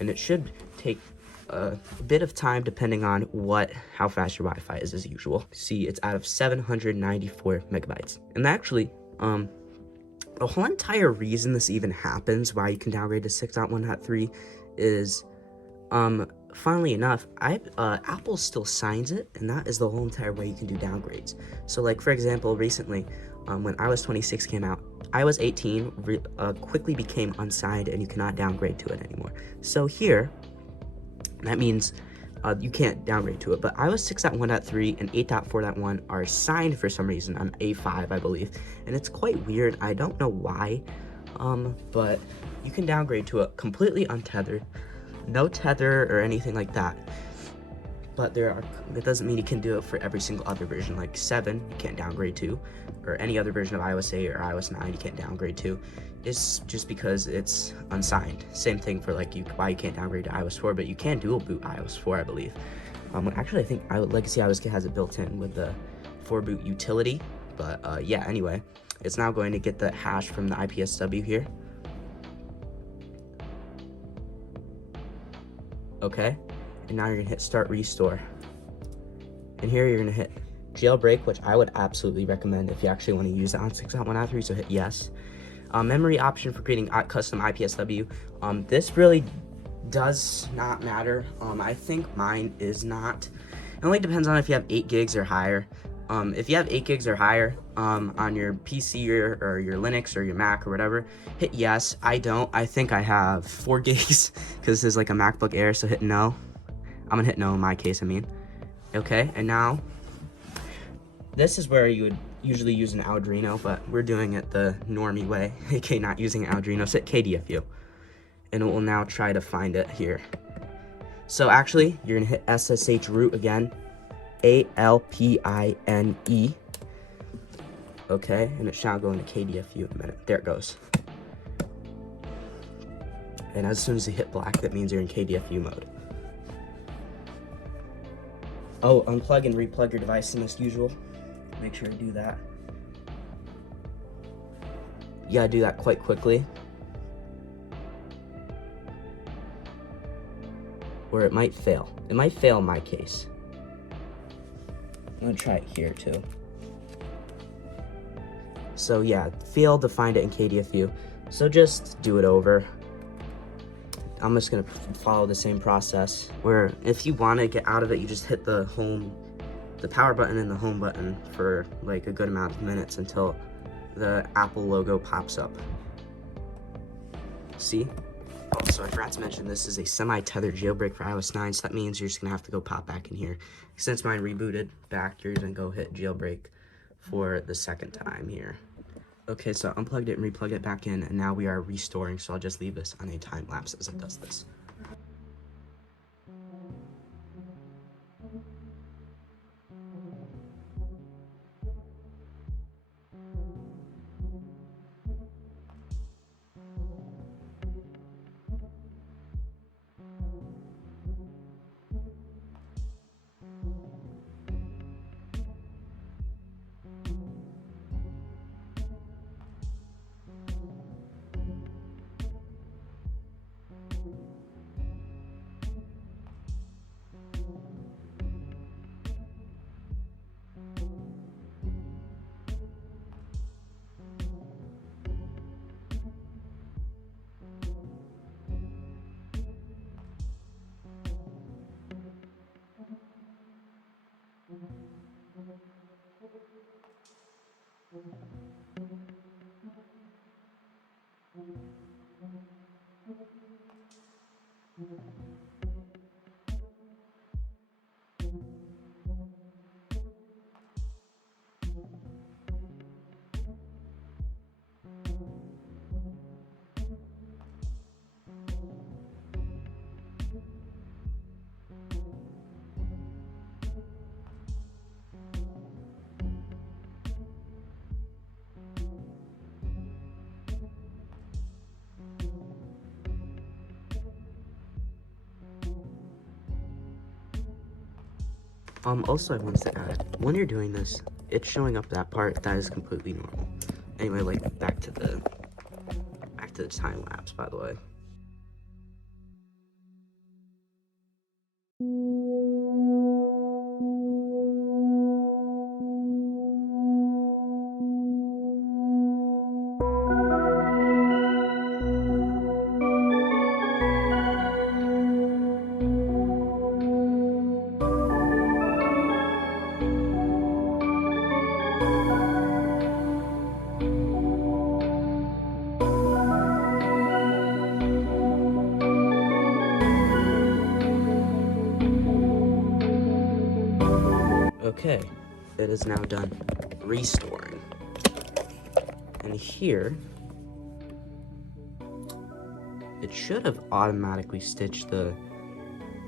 and it should take a bit of time depending on how fast your Wi-Fi is, as usual. See, it's out of 794 megabytes, and actually, the whole entire reason this even happens, why you can downgrade to 6.1.3, is, funnily enough, Apple still signs it, and that is the whole entire way you can do downgrades. So, for example, recently, when iOS 26 came out, iOS 18 quickly became unsigned, and you cannot downgrade to it anymore. So here, that means you can't downgrade to it, but iOS 6.1.3 and 8.4.1 are signed for some reason on A5, I believe, and it's quite weird. I don't know why. but you can downgrade to a completely untethered, no tether or anything like that. But that doesn't mean you can do it for every single other version. Like 7, you can't downgrade to, or any other version of iOS 8 or iOS 9, you can't downgrade to. It's just because it's unsigned. Same thing for like why you can't downgrade to iOS 4, but you can dual boot iOS 4, I believe. Actually, I think Legacy iOS has it built in with the 4boot utility. But yeah, anyway, it's now going to get the hash from the IPSW here. Okay, and now you're gonna hit start restore. And here you're gonna hit jailbreak, which I would absolutely recommend if you actually want to use it on 6.1.3, so hit yes. Memory option for creating custom IPSW. This really does not matter. I think mine is not. It only depends on if you have 8 gigs or higher. If you have 8 gigs or higher on your PC or your Linux or your Mac or whatever, hit yes. I don't. I think I have 4 gigs because this is like a MacBook Air, so hit no. I'm gonna hit no in my case, I mean. Okay, and now this is where you would usually use an Arduino, but we're doing it the normie way, aka not using an Arduino, so hit KDFU. And it will now try to find it here. So actually, you're gonna hit SSH root again, ALPINE. Okay, and it shall go into KDFU in a minute. There it goes. And as soon as you hit black, that means you're in KDFU mode. Oh, unplug and replug your device as usual. Make sure to do that. You gotta do that quite quickly, or it might fail. It might fail in my case. I'm gonna try it here too. So yeah, failed to find it in KDFU. So just do it over. I'm just gonna follow the same process where if you wanna get out of it, you just hit the power button and the home button for like a good amount of minutes until the Apple logo pops up. See? Oh, so I forgot to mention this is a semi-tethered jailbreak for iOS 9, so that means you're just gonna have to go pop back in here. Since mine rebooted back, you're gonna go hit jailbreak for the second time here. Okay, so I unplugged it and replugged it back in, and now we are restoring, so I'll just leave this on a time lapse as it does this. Also I wanted to add, when you're doing this, it's showing up that part that is completely normal. Anyway, like back to the time lapse, by the way. Okay, it is now done restoring. And here, it should have automatically stitched the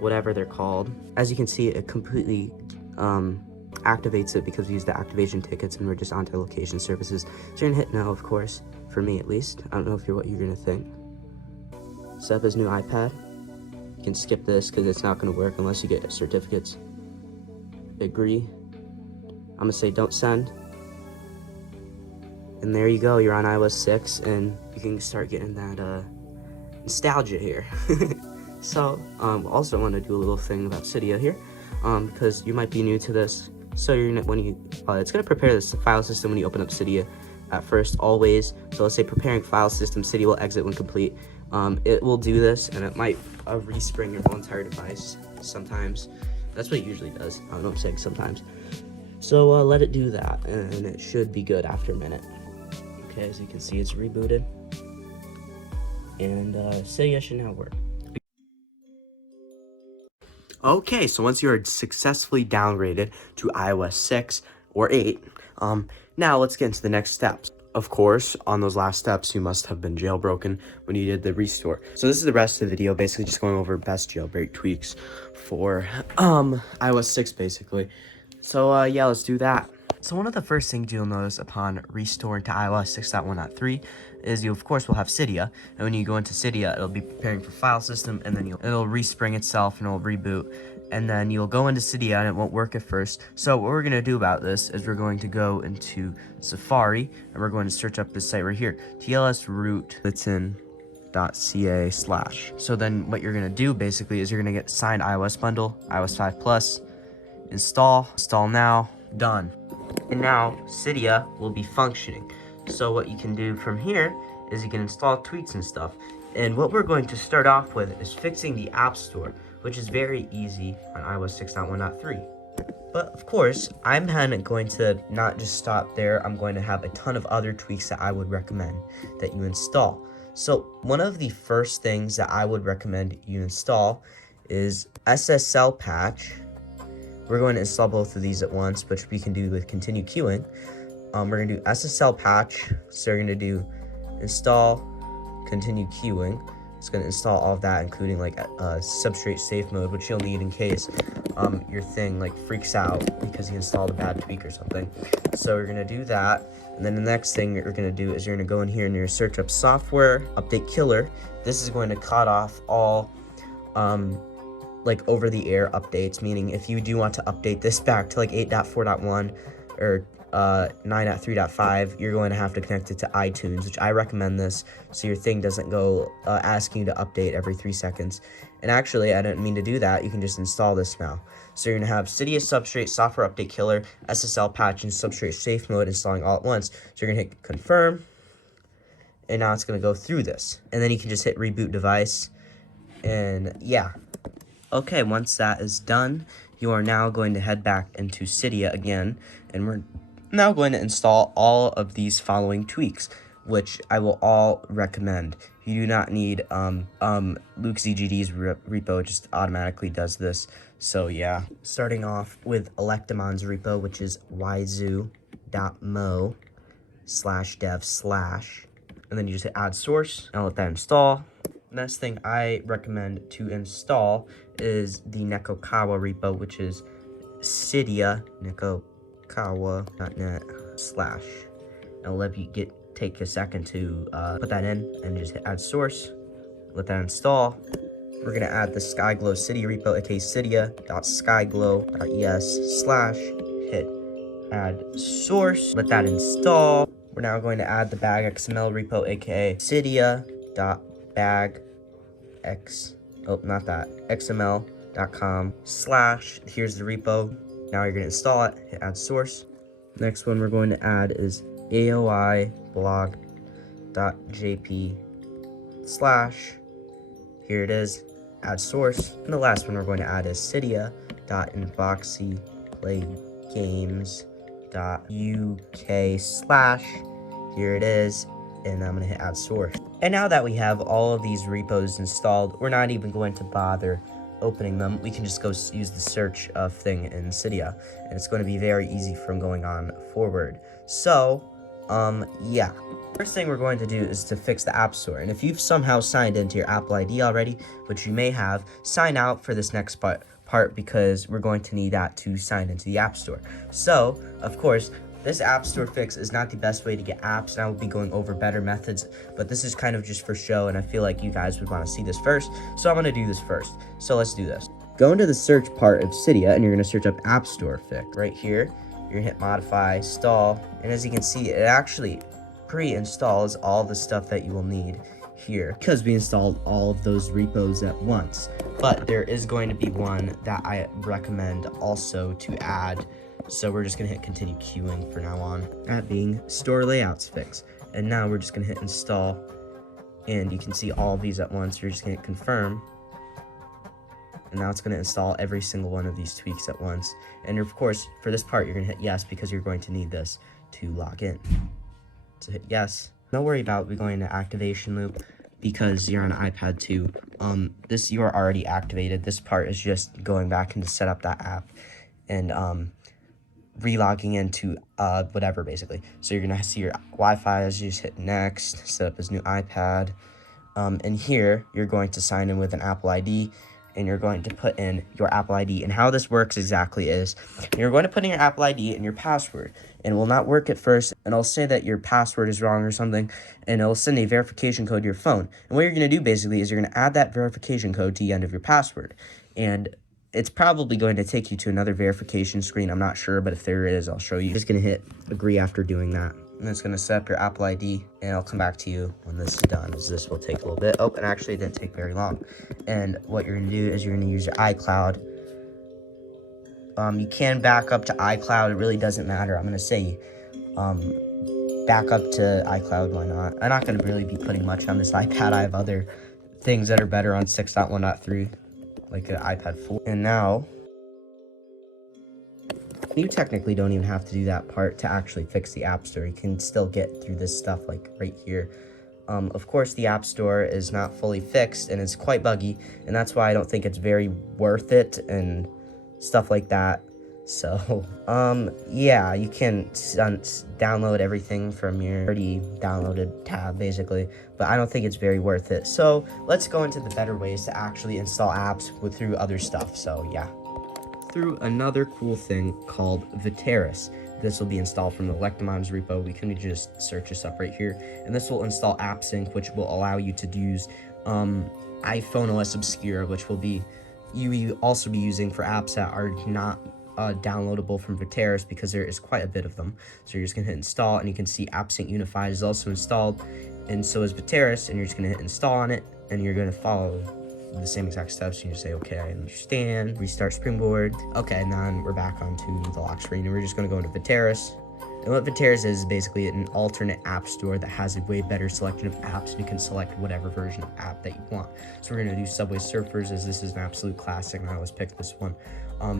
whatever they're called. As you can see, it completely activates it because we use the activation tickets and we're just onto location services. So you're gonna hit no, of course, for me at least. I don't know if you're what you're gonna think. Set up his new iPad. You can skip this because it's not gonna work unless you get certificates. Agree. I'm gonna say don't send. And there you go, you're on iOS 6 and you can start getting that nostalgia here. So, also want to do a little thing about Cydia here, because you might be new to this. So you're gonna, it's gonna prepare this file system when you open up Cydia at first, always. So let's say preparing file system, Cydia will exit when complete. It will do this, and it might respring your whole entire device sometimes. That's what it usually does. I don't know, I'm saying sometimes. So let it do that, and it should be good after a minute. Okay, as you can see, it's rebooted, and Cydia should now work. Okay, so once you're successfully downgraded to iOS 6 or 8, now let's get into the next steps. Of course, on those last steps, you must have been jailbroken when you did the restore. So this is the rest of the video, basically just going over best jailbreak tweaks for iOS 6, basically. So yeah, let's do that. So one of the first things you'll notice upon restoring to iOS 6.1.3 is you of course will have Cydia, and when you go into Cydia, it'll be preparing for file system, and then it'll respring itself and it'll reboot, and then you'll go into Cydia and it won't work at first. So what we're going to do about this is we're going to go into Safari and we're going to search up this site right here, TLS.litten.ca/. So then what you're going to do basically is you're going to get signed iOS bundle, iOS 5 Plus, install now, done. And now Cydia will be functioning. So what you can do from here is you can install tweaks and stuff. And what we're going to start off with is fixing the App Store, which is very easy on iOS 6.1.3. But of course, I'm going to not just stop there. I'm going to have a ton of other tweaks that I would recommend that you install. So one of the first things that I would recommend you install is SSL patch. We're going to install both of these at once, which we can do with continue queuing. We're going to do SSL patch. So we're going to do install continue queuing. It's going to install all of that, including like substrate safe mode, which you'll need in case your thing like freaks out because you installed a bad tweak or something. So we're going to do that. And then the next thing you're going to do is you're going to go in here and you're search up software update killer. This is going to cut off all like over-the-air updates, meaning if you do want to update this back to like 8.4.1 or 9.3.5, you're going to have to connect it to iTunes, which I recommend this so your thing doesn't go asking you to update every 3 seconds. And actually, I didn't mean to do that. You can just install this now. So you're going to have Cydia Substrate Software Update Killer, SSL Patch, and Substrate Safe Mode installing all at once. So you're going to hit confirm, and now it's going to go through this. And then you can just hit reboot device, and yeah. Okay, once that is done, you are now going to head back into Cydia again, and we're now going to install all of these following tweaks, which I will all recommend. You do not need LukeZGD's repo, it just automatically does this. So yeah, starting off with Electamon's repo, which is yzu.moe/dev/, and then you just hit add source, and I'll let that install. Next thing I recommend to install is the Nekokawa repo, which is Cydia nekokawa.net/. I'll let you take a second to put that in and just hit add source. Let that install. We're gonna add the SkygLow Cydia repo, aka cydia.skyglow.es/ hit add source. Let that install. We're now going to add the bag XML repo, aka xml.com/ here's the repo. Now you're going to install it, hit add source. Next one we're going to add is aoiblog.jp/ here it is, add source. And the last one we're going to add is cydia.inboxyplaygames.uk/ here it is, and I'm gonna hit add source. And now that we have all of these repos installed, we're not even going to bother opening them. We can just go use the search thing in Cydia, and it's going to be very easy from going on forward. So Yeah. First thing we're going to do is to fix the App Store. And if you've somehow signed into your Apple ID already, which you may have, sign out for this next part because we're going to need that to sign into the App Store. So, of course, this App Store fix is not the best way to get apps, and I will be going over better methods, but this is kind of just for show, and I feel like you guys would want to see this first, so I'm going to do this first. So let's do this. Go into the search part of Cydia, and you're going to search up App Store fix. Right here, you're going to hit modify, install, and as you can see, it actually pre-installs all the stuff that you will need here because we installed all of those repos at once. But there is going to be one that I recommend also to add. So we're just gonna hit continue queuing for now on. That being store layouts fix. And now we're just gonna hit install, and you can see all of these at once. You're just gonna hit confirm. And now it's gonna install every single one of these tweaks at once. And of course, for this part, you're gonna hit yes because you're going to need this to log in. So hit yes. Don't worry about going into activation loop because you're on an iPad 2. This you are already activated. This part is just going back into set up that app and relogging into whatever basically. So you're gonna see your Wi-Fi as you just hit next, set up this new iPad. And here you're going to sign in with an Apple ID, and you're going to put in your Apple ID. And how this works exactly is you're going to put in your Apple ID and your password, and it will not work at first, and it'll say that your password is wrong or something, and it'll send a verification code to your phone. And what you're going to do basically is you're going to add that verification code to the end of your password, and it's probably going to take you to another verification screen. I'm not sure, but if there is, I'll show you. Just going to hit agree after doing that. And it's going to set up your Apple ID, and I'll come back to you when this is done, as this will take a little bit. Oh, and actually it didn't take very long. And what you're going to do is you're going to use your iCloud. You can back up to iCloud. It really doesn't matter. I'm going to say back up to iCloud. Why not? I'm not going to really be putting much on this iPad. I have other things that are better on 6.1.3, like an iPad 4. And now you technically don't even have to do that part to actually fix the App Store. You can still get through this stuff like right here. Of course, the App Store is not fully fixed and it's quite buggy, and that's why I don't think it's very worth it and stuff like that. So, yeah, you can download everything from your already downloaded tab, basically, but I don't think it's very worth it. So, let's go into the better ways to actually install apps through other stuff. So, yeah. Through another cool thing called Viteris. This will be installed from the Lectomim's repo. We can just search this up right here, and this will install AppSync, which will allow you to use iphoneosobscura, which will be you also be using for apps that are not downloadable from Viteris, because there is quite a bit of them. So you're just gonna hit install, and you can see AppSync Unified is also installed, and so is Viteris, and you're just gonna hit install on it, and you're gonna follow the same exact steps. You just say, okay, I understand, restart Springboard. Okay, and then we're back onto the lock screen, and we're just gonna go into Viteris. And what Viteris is basically an alternate app store that has a way better selection of apps, and you can select whatever version of app that you want. So we're gonna do Subway Surfers, as this is an absolute classic, and I always pick this one.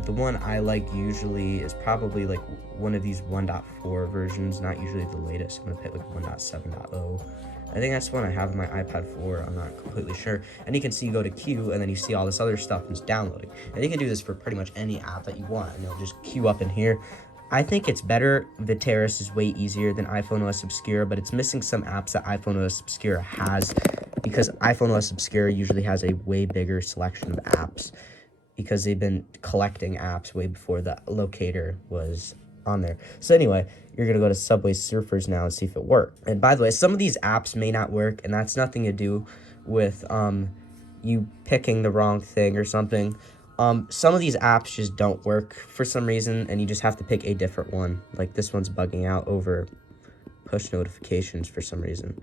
The one I like usually is probably like one of these 1.4 versions, not usually the latest. I'm gonna pick like 1.7.0. I think that's one I have on my iPad 4, I'm not completely sure. And you can see, you go to queue, and then you see all this other stuff is downloading. And you can do this for pretty much any app that you want, and it'll just queue up in here. I think it's better. Viteris is way easier than iphoneosobscura, but it's missing some apps that iphoneosobscura has, because iphoneosobscura usually has a way bigger selection of apps, because they've been collecting apps way before the locator was on there. So anyway, you're gonna go to Subway Surfers now and see if it works. And by the way, some of these apps may not work, and that's nothing to do with you picking the wrong thing or something. Some of these apps just don't work for some reason, and you just have to pick a different one. Like this one's bugging out over push notifications for some reason.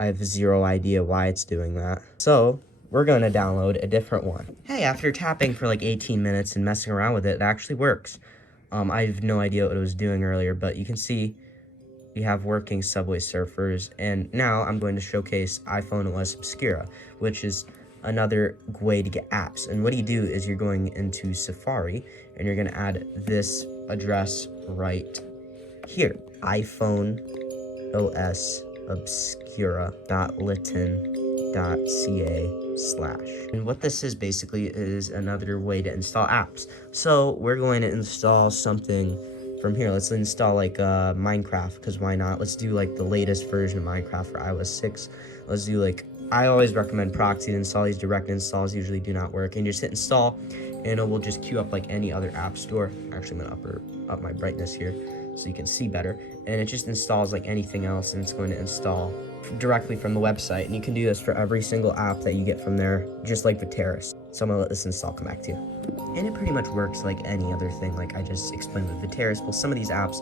I have zero idea why it's doing that. So we're gonna download a different one. Hey, after tapping for like 18 minutes and messing around with it, it actually works. I have no idea what it was doing earlier, but you can see we have working Subway Surfers, and now I'm going to showcase iphoneosobscura, which is another way to get apps. And what you do is you're going into Safari, and you're going to add this address right here, iphoneosobscura.litten.ca/. And what this is basically is another way to install apps. So we're going to install something from here. Let's install like Minecraft, because why not? Let's do like the latest version of Minecraft for iOS 6. Let's do like, I always recommend proxy to install. These direct installs usually do not work. And just hit install, and it will just queue up like any other app store. Actually, I'm gonna up my brightness here so you can see better. And it just installs like anything else, and it's going to install directly from the website. And you can do this for every single app that you get from there, just like Viteris. So I'm gonna let this install come back to you. And it pretty much works like any other thing, like I just explained with Viteris. Well, some of these apps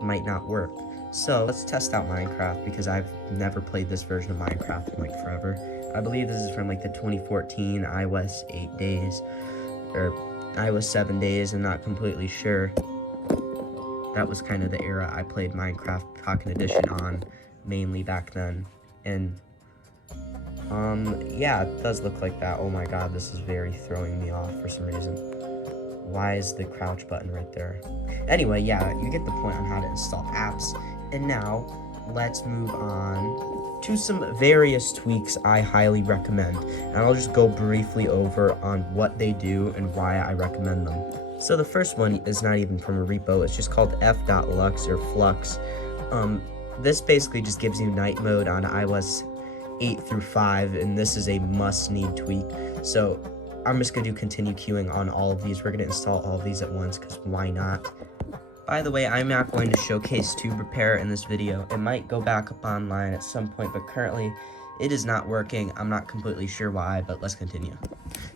might not work. So let's test out Minecraft, because I've never played this version of Minecraft in like forever. I believe this is from like the 2014 iOS 8 days, or iOS 7 days, I'm not completely sure. That was kind of the era I played Minecraft Pocket Edition on, mainly back then. And yeah, it does look like that. Oh my god, this is very throwing me off for some reason. Why is the crouch button right there? Anyway, yeah, you get the point on how to install apps. And now, let's move on to some various tweaks I highly recommend. And I'll just go briefly over on what they do and why I recommend them. So the first one is not even from a repo, it's just called f.lux or flux. This basically just gives you night mode on iOS 8 through 5, and this is a must-need tweak. So I'm just gonna do continue queuing on all of these. We're gonna install all of these at once, because why not? By the way, I'm not going to showcase TubeRepair in this video. It might go back up online at some point, but currently it is not working. I'm not completely sure why, but let's continue.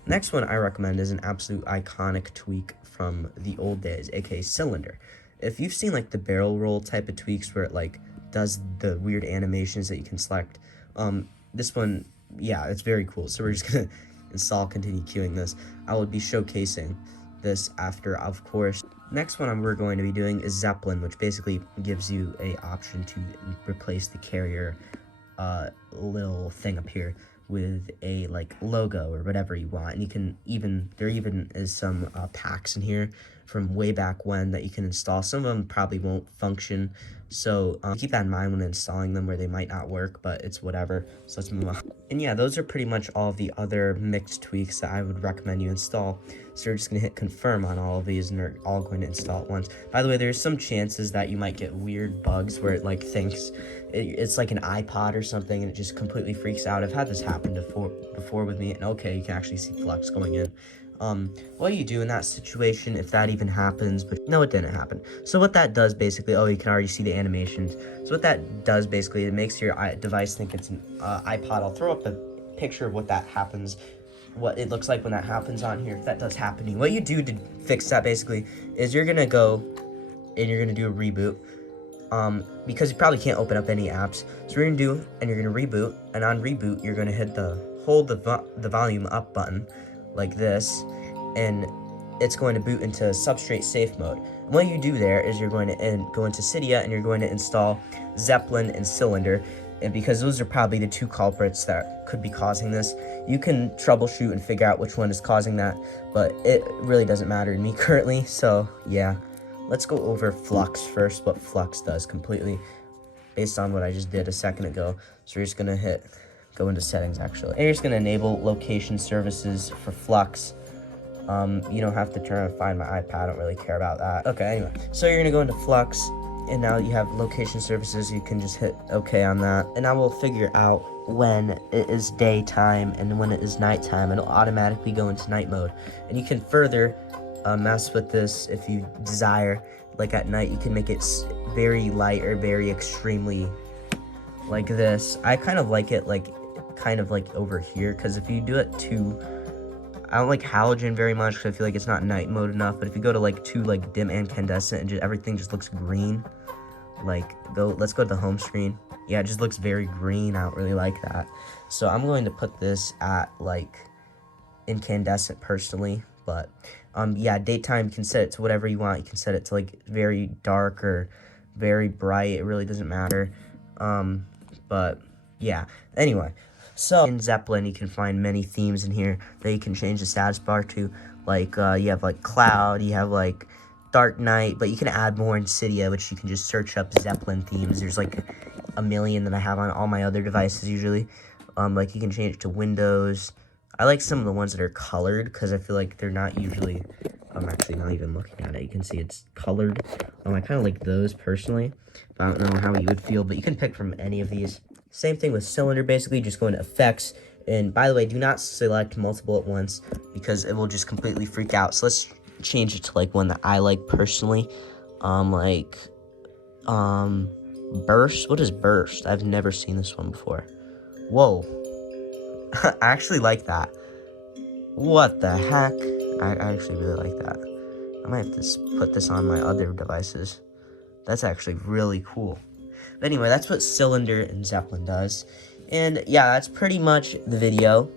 Next one I recommend is an absolute iconic tweak from the old days, aka Cylinder. If you've seen like the barrel roll type of tweaks where it like does the weird animations that you can select, this one, yeah, it's very cool. So we're just gonna install, continue queuing this. I will be showcasing this after, of course. Next one we're going to be doing is Zeppelin, which basically gives you a option to replace the carrier little thing up here with a like logo or whatever you want. And you can there even is some packs in here from way back when that you can install. Some of them probably won't function, so keep that in mind when installing them, where they might not work, but it's whatever. So let's move on. And yeah, those are pretty much all of the other mixed tweaks that I would recommend you install. So you're just gonna hit confirm on all of these, and they're all going to install at once. By the way, there's some chances that you might get weird bugs where it like thinks it's like an iPod or something, and it just completely freaks out. I've had this happen before with me, and okay, you can actually see Flux going in. What do you do in that situation if that even happens? But no, it didn't happen. So what that does basically, oh, you can already see the animations. So what that does basically, it makes your device think it's an iPod. I'll throw up the picture of what that happens, what it looks like when that happens on here, if that does happen to you. What you do to fix that basically is you're gonna go and you're gonna do a reboot, because you probably can't open up any apps. So you're gonna do, and you're gonna reboot, and on reboot you're gonna hit hold the volume up button like this, and it's going to boot into substrate safe mode. And what you do there is you're going to go into Cydia, and you're going to install Zeppelin and Cylinder. And because those are probably the two culprits that could be causing this, you can troubleshoot and figure out which one is causing that, but it really doesn't matter to me currently. So yeah, let's go over Flux first, what Flux does completely based on what I just did a second ago. So we're just gonna go into settings actually, and you're just gonna enable location services for Flux. You don't have to turn on Find My iPad, I don't really care about that. Okay, anyway, so you're gonna go into Flux, and now you have location services. You can just hit OK on that, and now we'll figure out when it is daytime and when it is nighttime, and it'll automatically go into night mode. And you can further mess with this if you desire. Like at night, you can make it very light or very extremely like this. I kind of like it like over here, because if you do it too, I don't like halogen very much because I feel like it's not night mode enough. But if you go to like too like dim incandescent, and just everything just looks green, like let's go to the home screen. Yeah, it just looks very green. I don't really like that, so I'm going to put this at like incandescent personally. But yeah, daytime you can set it to whatever you want. You can set it to like very dark or very bright, it really doesn't matter. But yeah, anyway, so in Zeppelin you can find many themes in here that you can change the status bar to. Like you have like cloud, you have like dark night, but you can add more in Cydia, which you can just search up Zeppelin themes. There's like a million that I have on all my other devices usually. Like you can change it to Windows. I like some of the ones that are colored because I feel like they're not usually I'm actually not even looking at it. You can see it's colored. I kind of like those personally. I don't know how you would feel, but you can pick from any of these. Same thing with cylinder, basically. Just go into effects. And by the way, do not select multiple at once because it will just completely freak out. So let's change it to like one that I like personally. Burst. What is burst? I've never seen this one before. Whoa. I actually like that. What the heck? I actually really like that. I might have to put this on my other devices. That's actually really cool. But anyway, that's what Cylinder and Zeppelin does. And yeah, that's pretty much the video.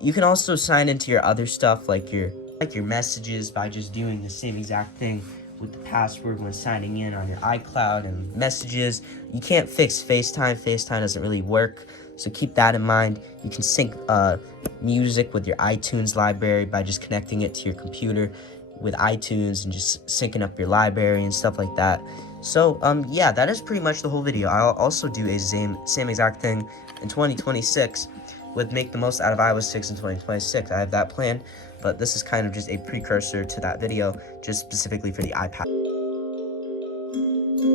You can also sign into your other stuff like your messages by just doing the same exact thing with the password when signing in on your iCloud and messages. You can't fix FaceTime. FaceTime doesn't really work. So keep that in mind. You can sync music with your iTunes library by just connecting it to your computer with iTunes and just syncing up your library and stuff like that. So, yeah, that is pretty much the whole video. I'll also do a same exact thing in 2026 with make the most out of iOS 6 in 2026. I have that planned, but this is kind of just a precursor to that video, just specifically for the iPad.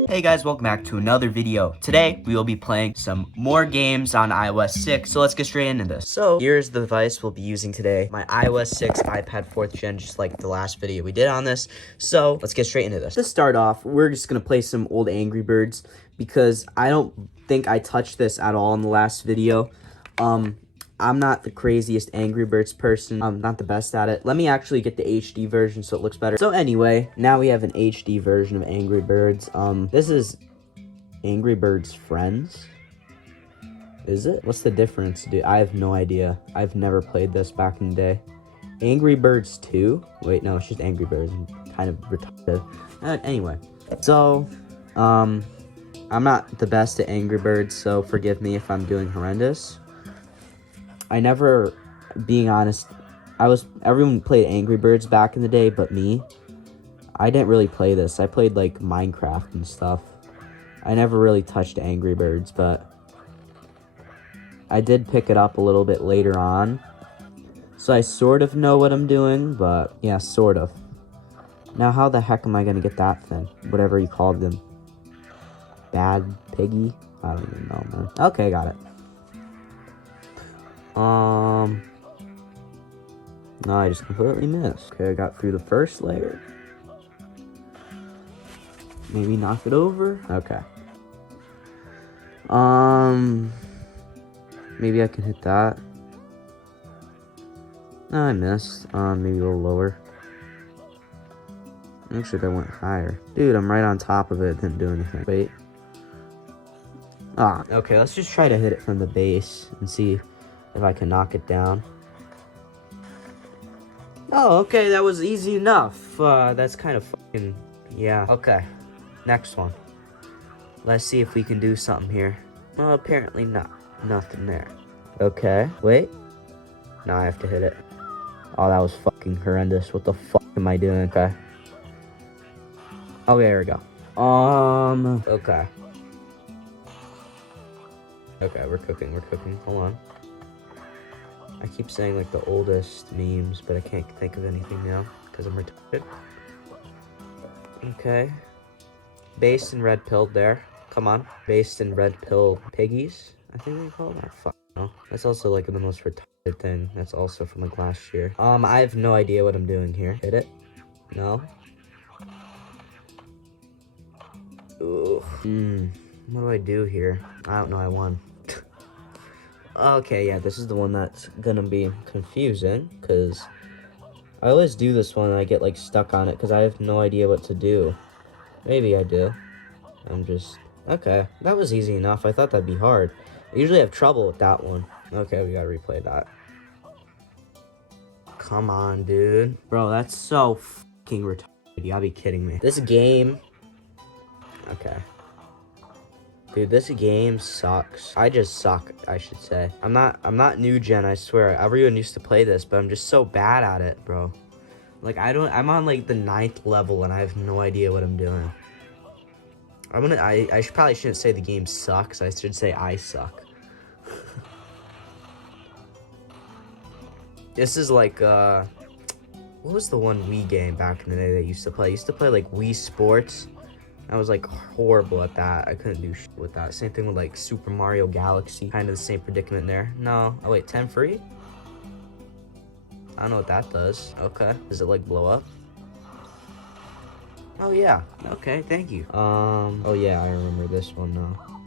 Hey guys, welcome back to another video. Today, we will be playing some more games on iOS 6, so let's get straight into this. So, here's the device we'll be using today. My iOS 6 iPad 4th gen, just like the last video we did on this. So, let's get straight into this. To start off, we're just gonna play some old Angry Birds, because I don't think I touched this at all in the last video. I'm not the craziest Angry Birds person. I'm not the best at it. Let me actually get the HD version so it looks better. So anyway, now we have an HD version of Angry Birds. This is Angry Birds Friends. Is it? What's the difference, dude? I have no idea. I've never played this back in the day. Angry Birds 2? Wait, no, it's just Angry Birds. I'm kind of retarded. Anyway, so, I'm not the best at Angry Birds, so forgive me if I'm doing horrendous. I never, being honest, everyone played Angry Birds back in the day, but me. I didn't really play this. I played, like, Minecraft and stuff. I never really touched Angry Birds, but I did pick it up a little bit later on. So I sort of know what I'm doing, but, yeah, sort of. Now, how the heck am I gonna get that thing? Whatever you called them. Bad Piggy? I don't even know, man. Okay, got it. No, I just completely missed. Okay, I got through the first layer. Maybe knock it over. Okay. Maybe I can hit that. No, I missed. Maybe a little lower. Actually, I went higher. Dude, I'm right on top of it. Didn't do anything. Wait. Ah. Okay, let's just try to hit it from the base and see if I can knock it down. Oh, okay, that was easy enough. That's kind of fucking, yeah. Okay, next one. Let's see if we can do something here. Well, apparently not. Nothing there. Okay, wait. Now I have to hit it. Oh, that was fucking horrendous. What the fuck am I doing? Okay. Oh, there we go. Okay. Okay, we're cooking. Hold on. I keep saying, like, the oldest memes, but I can't think of anything now, because I'm retarded. Okay. Based and red pilled there. Come on. Based and red pill piggies, I think they call it. Oh, fuck no. That's also, like, the most retarded thing. That's also from, like, last year. I have no idea what I'm doing here. Hit it? No? Ugh. What do I do here? I don't know, I won. Okay, yeah, this is the one that's gonna be confusing, because I always do this one and I get, like, stuck on it, because I have no idea what to do. Maybe I do. I'm just... Okay, that was easy enough. I thought that'd be hard. I usually have trouble with that one. Okay, we gotta replay that. Come on, dude. Bro, that's so fucking retarded. You gotta be kidding me. This game... Okay. Dude, this game sucks. I just suck, I should say. I'm not new gen, I swear. Everyone used to play this, but I'm just so bad at it, bro. Like, I'm on, like, the 9th level, and I have no idea what I'm doing. I probably shouldn't say the game sucks. I should say I suck. This is like, What was the one Wii game back in the day that I used to play? I used to play like Wii Sports. I was like horrible at that. I couldn't do shit with that. Same thing with like Super Mario Galaxy. Kind of the same predicament there. No. Oh wait, 10 free? I don't know what that does. Okay. Does it like blow up? Oh yeah. Okay, thank you. Oh yeah, I remember this one now.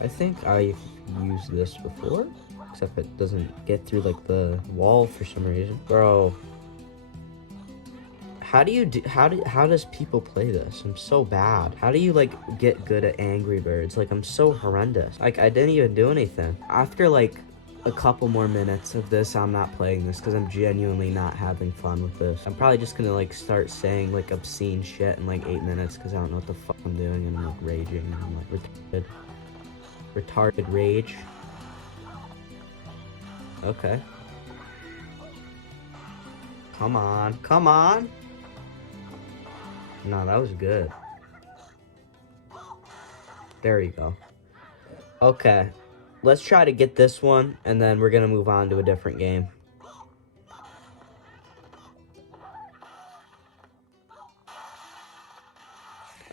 I think I've used this before, except it doesn't get through like the wall for some reason. Bro, how does people play this? I'm so bad. How do you like get good at Angry Birds? Like I'm so horrendous. Like I didn't even do anything. After like a couple more minutes of this, I'm not playing this because I'm genuinely not having fun with this. I'm probably just gonna like start saying like obscene shit in like 8 minutes because I don't know what the fuck I'm doing and I'm like raging and I'm like retarded rage. Okay. Come on. Come on. No, that was good. There you go. Okay. Let's try to get this one, and then we're gonna move on to a different game.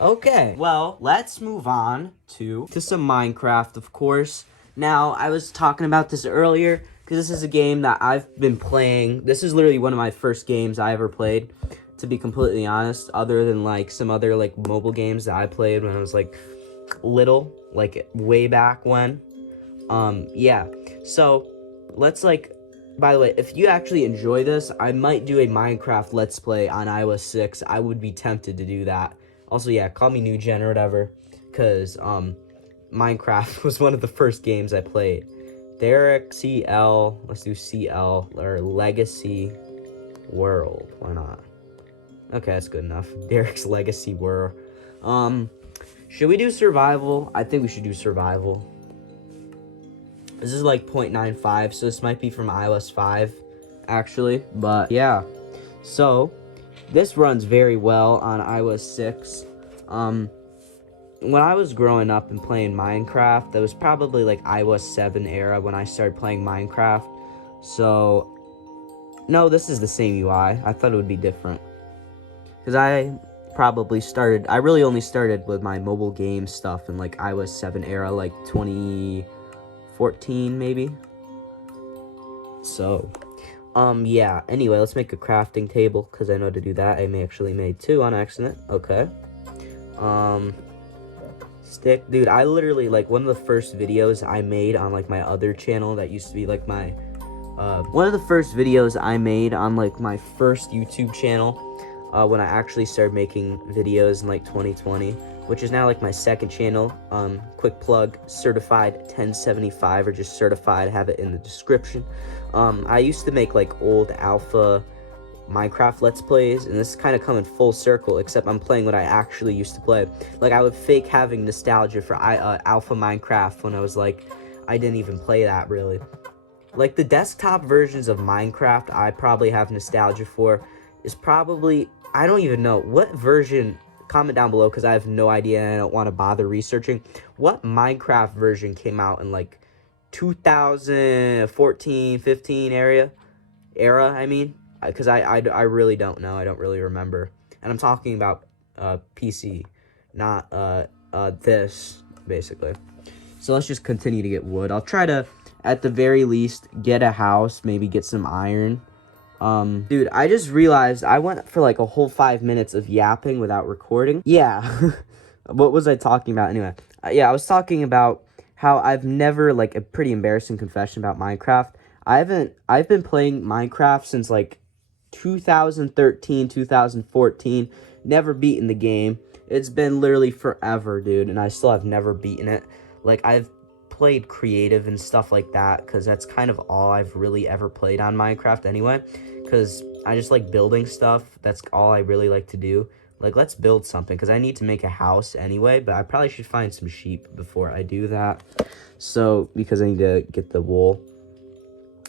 Okay, well, let's move on to some Minecraft, of course. Now, I was talking about this earlier, because this is a game that I've been playing. This is literally one of my first games I ever played, to be completely honest, other than, like, some other, like, mobile games that I played when I was, like, little, like, way back when. Yeah. So, let's, like, by the way, if you actually enjoy this, I might do a Minecraft Let's Play on iOS 6. I would be tempted to do that. Also, yeah, call me new gen or whatever, because Minecraft was one of the first games I played. Derek CL, let's do CL, or Legacy World. Why not? Okay, that's good enough. Derek's Legacy World. Should we do survival? I think we should do survival. This is like 0.95, so this might be from iOS 5, actually. But yeah, so this runs very well on iOS 6. When I was growing up and playing Minecraft, that was probably like iOS 7 era when I started playing Minecraft. So, no, this is the same UI. I thought it would be different. Because I really only started with my mobile game stuff in like iOS 7 era, like 2014 maybe. So, yeah, anyway, let's make a crafting table, because I know to do that. I actually made 2 on accident. Okay. Stick. Dude, I literally, like, one of the first videos I made on, like, my other channel that used to be, like, my, one of the first videos I made on, like, my first YouTube channel, when I actually started making videos in, like, 2020, which is now, like, my second channel. Quick plug, Certified 1075, or just Certified, have it in the description. I used to make, like, old alpha Minecraft Let's Plays, and this is kind of coming full circle, except I'm playing what I actually used to play. Like, I would fake having nostalgia for alpha Minecraft when I was, like, I didn't even play that, really. Like, the desktop versions of Minecraft I probably have nostalgia for is probably, I don't even know, what version, comment down below, because I have no idea and I don't want to bother researching. What Minecraft version came out in, like, 2014, 15 era, I mean? Because I really don't know. I don't really remember. And I'm talking about PC, not this, basically. So let's just continue to get wood. I'll try to, at the very least, get a house, maybe get some iron. Dude, I just realized I went for like a whole 5 minutes of yapping without recording. Yeah. What was I talking about anyway? Yeah, I was talking about how I've never, like, a pretty embarrassing confession about Minecraft. I've been playing Minecraft since like 2013, 2014, never beaten the game. It's been literally forever, dude, and I still have never beaten it. Like, I've played creative and stuff like that, because that's kind of all I've really ever played on Minecraft anyway, because I just like building stuff. That's all I really like to do. Like, let's build something, because I need to make a house anyway, but I probably should find some sheep before I do that. So, because I need to get the wool.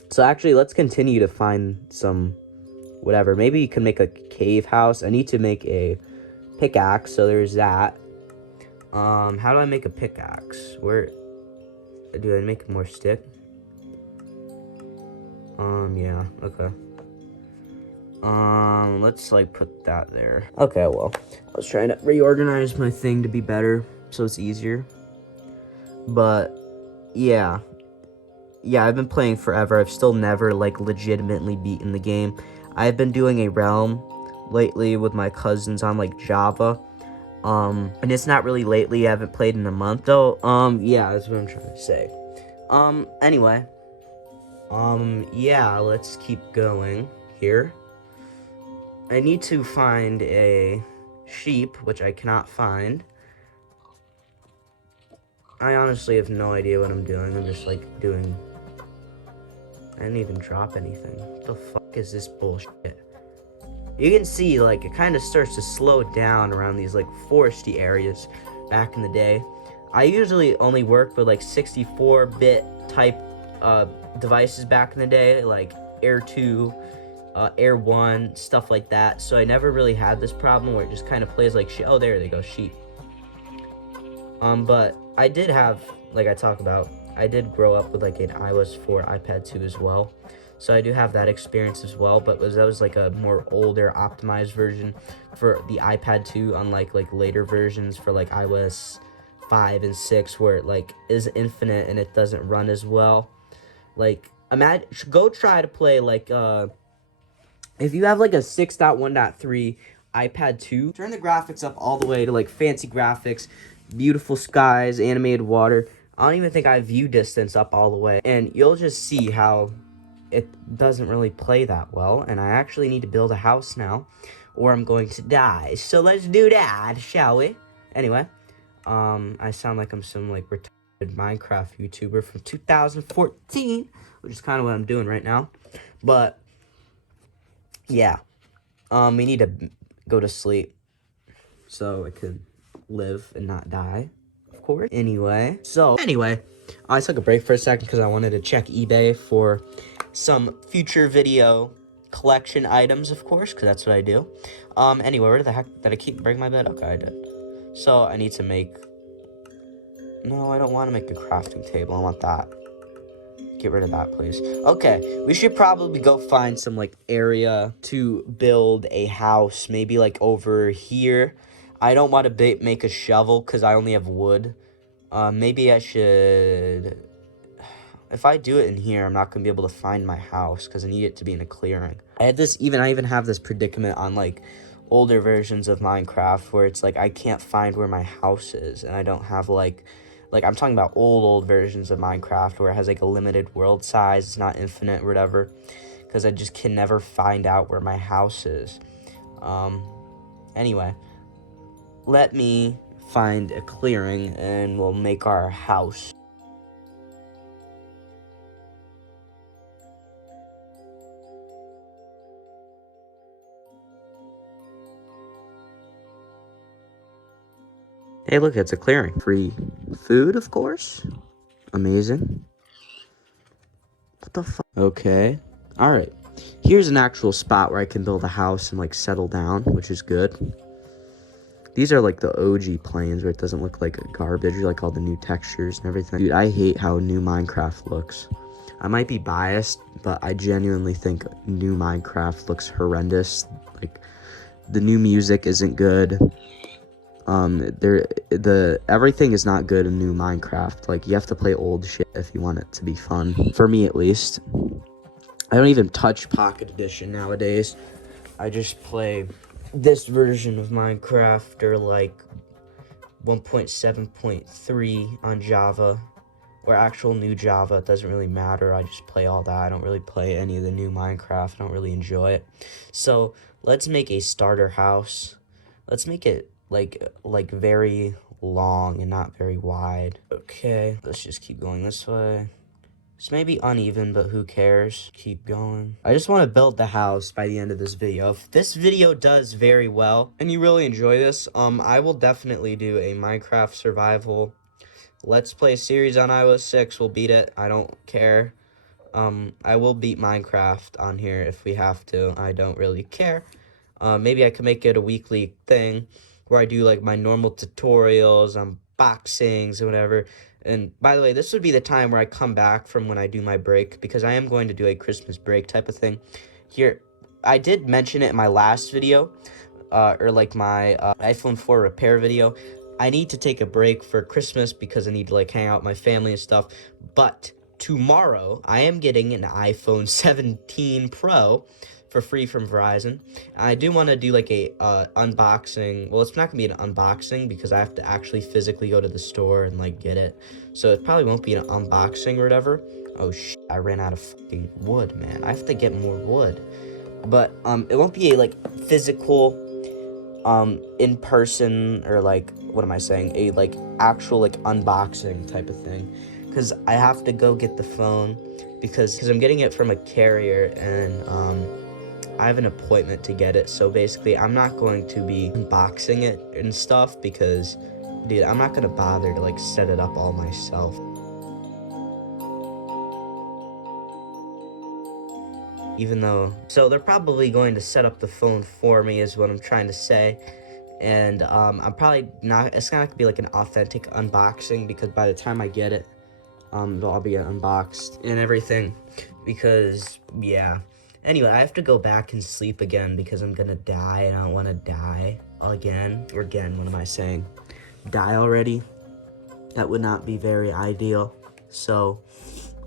So actually, let's continue to find some whatever. Maybe you can make a cave house. I need to make a pickaxe, so there's that. How do I make a pickaxe? Where do I make more stick? Yeah, okay. Let's like put that there. Okay, well, I was trying to reorganize my thing to be better so it's easier. But yeah. Yeah, I've been playing forever. I've still never like legitimately beaten the game. I've been doing a realm lately with my cousins on like Java. And it's not really lately. I haven't played in a month though. Yeah, that's what I'm trying to say. Anyway. Yeah, let's keep going here. I need to find a sheep, which I cannot find. I honestly have no idea what I'm doing. I'm just like doing... I didn't even drop anything. What the fuck is this bullshit? You can see, like, it kind of starts to slow down around these, like, foresty areas back in the day. I usually only worked with, like, 64-bit type devices back in the day, like Air 2, Air 1, stuff like that. So I never really had this problem where it just kind of plays like shit. Oh, there they go, sheep. But I did have, like I talk about, I did grow up with like an iOS 4 iPad 2 as well. So I do have that experience as well, but that was like a more older optimized version for the iPad 2, unlike like later versions for like iOS 5 and 6 where it like is infinite and it doesn't run as well. Like imagine, go try to play like if you have like a 6.1.3 iPad 2, turn the graphics up all the way to like fancy graphics, beautiful skies, animated water. I don't even think I have view distance up all the way. And you'll just see how it doesn't really play that well. And I actually need to build a house now or I'm going to die. So let's do that, shall we? Anyway, I sound like I'm some like retarded Minecraft YouTuber from 2014, which is kind of what I'm doing right now. But yeah. We need to go to sleep so I could live and not die, of course. Anyway, I took a break for a second because I wanted to check eBay for some future video collection items, of course, because that's what I do. Anyway, where the heck did I keep breaking my bed? Okay, I did. So I need to make... No, I don't want to make a crafting table. I want that. Get rid of that, please. Okay, we should probably go find some, like, area to build a house. Maybe, like, over here. I don't want to make a shovel because I only have wood. Maybe I should... If I do it in here, I'm not going to be able to find my house because I need it to be in a clearing. I even have this predicament on, like, older versions of Minecraft where it's, like, I can't find where my house is. And I don't have, like, I'm talking about old versions of Minecraft where it has, like, a limited world size. It's not infinite or whatever. Because I just can never find out where my house is. Anyway. Let me find a clearing and we'll make our house. Hey, look, it's a clearing. Free food, of course. Amazing. What the fuck? Okay. Alright. Here's an actual spot where I can build a house and, like, settle down, which is good. These are, like, the OG planes where it doesn't look like garbage, like all the new textures and everything. Dude, I hate how new Minecraft looks. I might be biased, but I genuinely think new Minecraft looks horrendous. Like, the new music isn't good. Everything is not good in new Minecraft. Like, you have to play old shit if you want it to be fun. For me, at least. I don't even touch Pocket Edition nowadays. I just play this version of Minecraft or like 1.7.3 on Java or actual new Java. It doesn't really matter. I just play all that. I don't really play any of the new Minecraft. I don't really enjoy it. So let's make a starter house. Let's make it like very long and not very wide. Okay, let's just keep going this way. This may be uneven, but who cares? Keep going. I just want to build the house by the end of this video. If this video does very well and you really enjoy this, I will definitely do a Minecraft survival Let's Play series on iOS 6. We'll beat it. I don't care. I will beat Minecraft on here if we have to. I don't really care. Maybe I could make it a weekly thing where I do like my normal tutorials, unboxings, and whatever. And by the way, this would be the time where I come back from when I do my break, because I am going to do a Christmas break type of thing. Here, I did mention it in my last video, or like my iPhone 4 repair video. I need to take a break for Christmas because I need to like hang out with my family and stuff. But tomorrow, I am getting an iPhone 17 Pro for free from Verizon. I do want to do like a unboxing. Well, it's not gonna be an unboxing because I have to actually physically go to the store and like get it. So it probably won't be an unboxing or whatever. Oh I ran out of fucking wood, man. I have to get more wood. But it won't be a like physical in person, or like, what am I saying, a like actual like unboxing type of thing, because I have to go get the phone because I'm getting it from a carrier, and I have an appointment to get it. So basically I'm not going to be unboxing it and stuff because, dude, I'm not gonna bother to like set it up all myself. Even though, so they're probably going to set up the phone for me is what I'm trying to say. And I'm probably not, it's not gonna be like an authentic unboxing because by the time I get it, it'll all be unboxed and everything, because yeah. Anyway, I have to go back and sleep again because I'm gonna die and I don't wanna die again. Or again, what am I saying? Die already? That would not be very ideal. So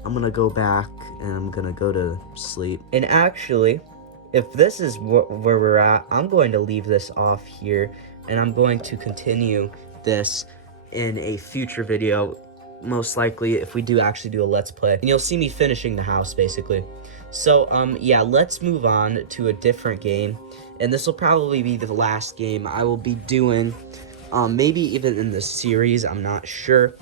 I'm gonna go back and I'm gonna go to sleep. And actually, if this is where we're at, I'm going to leave this off here, and I'm going to continue this in a future video, most likely if we do actually do a let's play. And you'll see me finishing the house, basically. So, yeah, let's move on to a different game. And this will probably be the last game I will be doing, maybe even in the series, I'm not sure.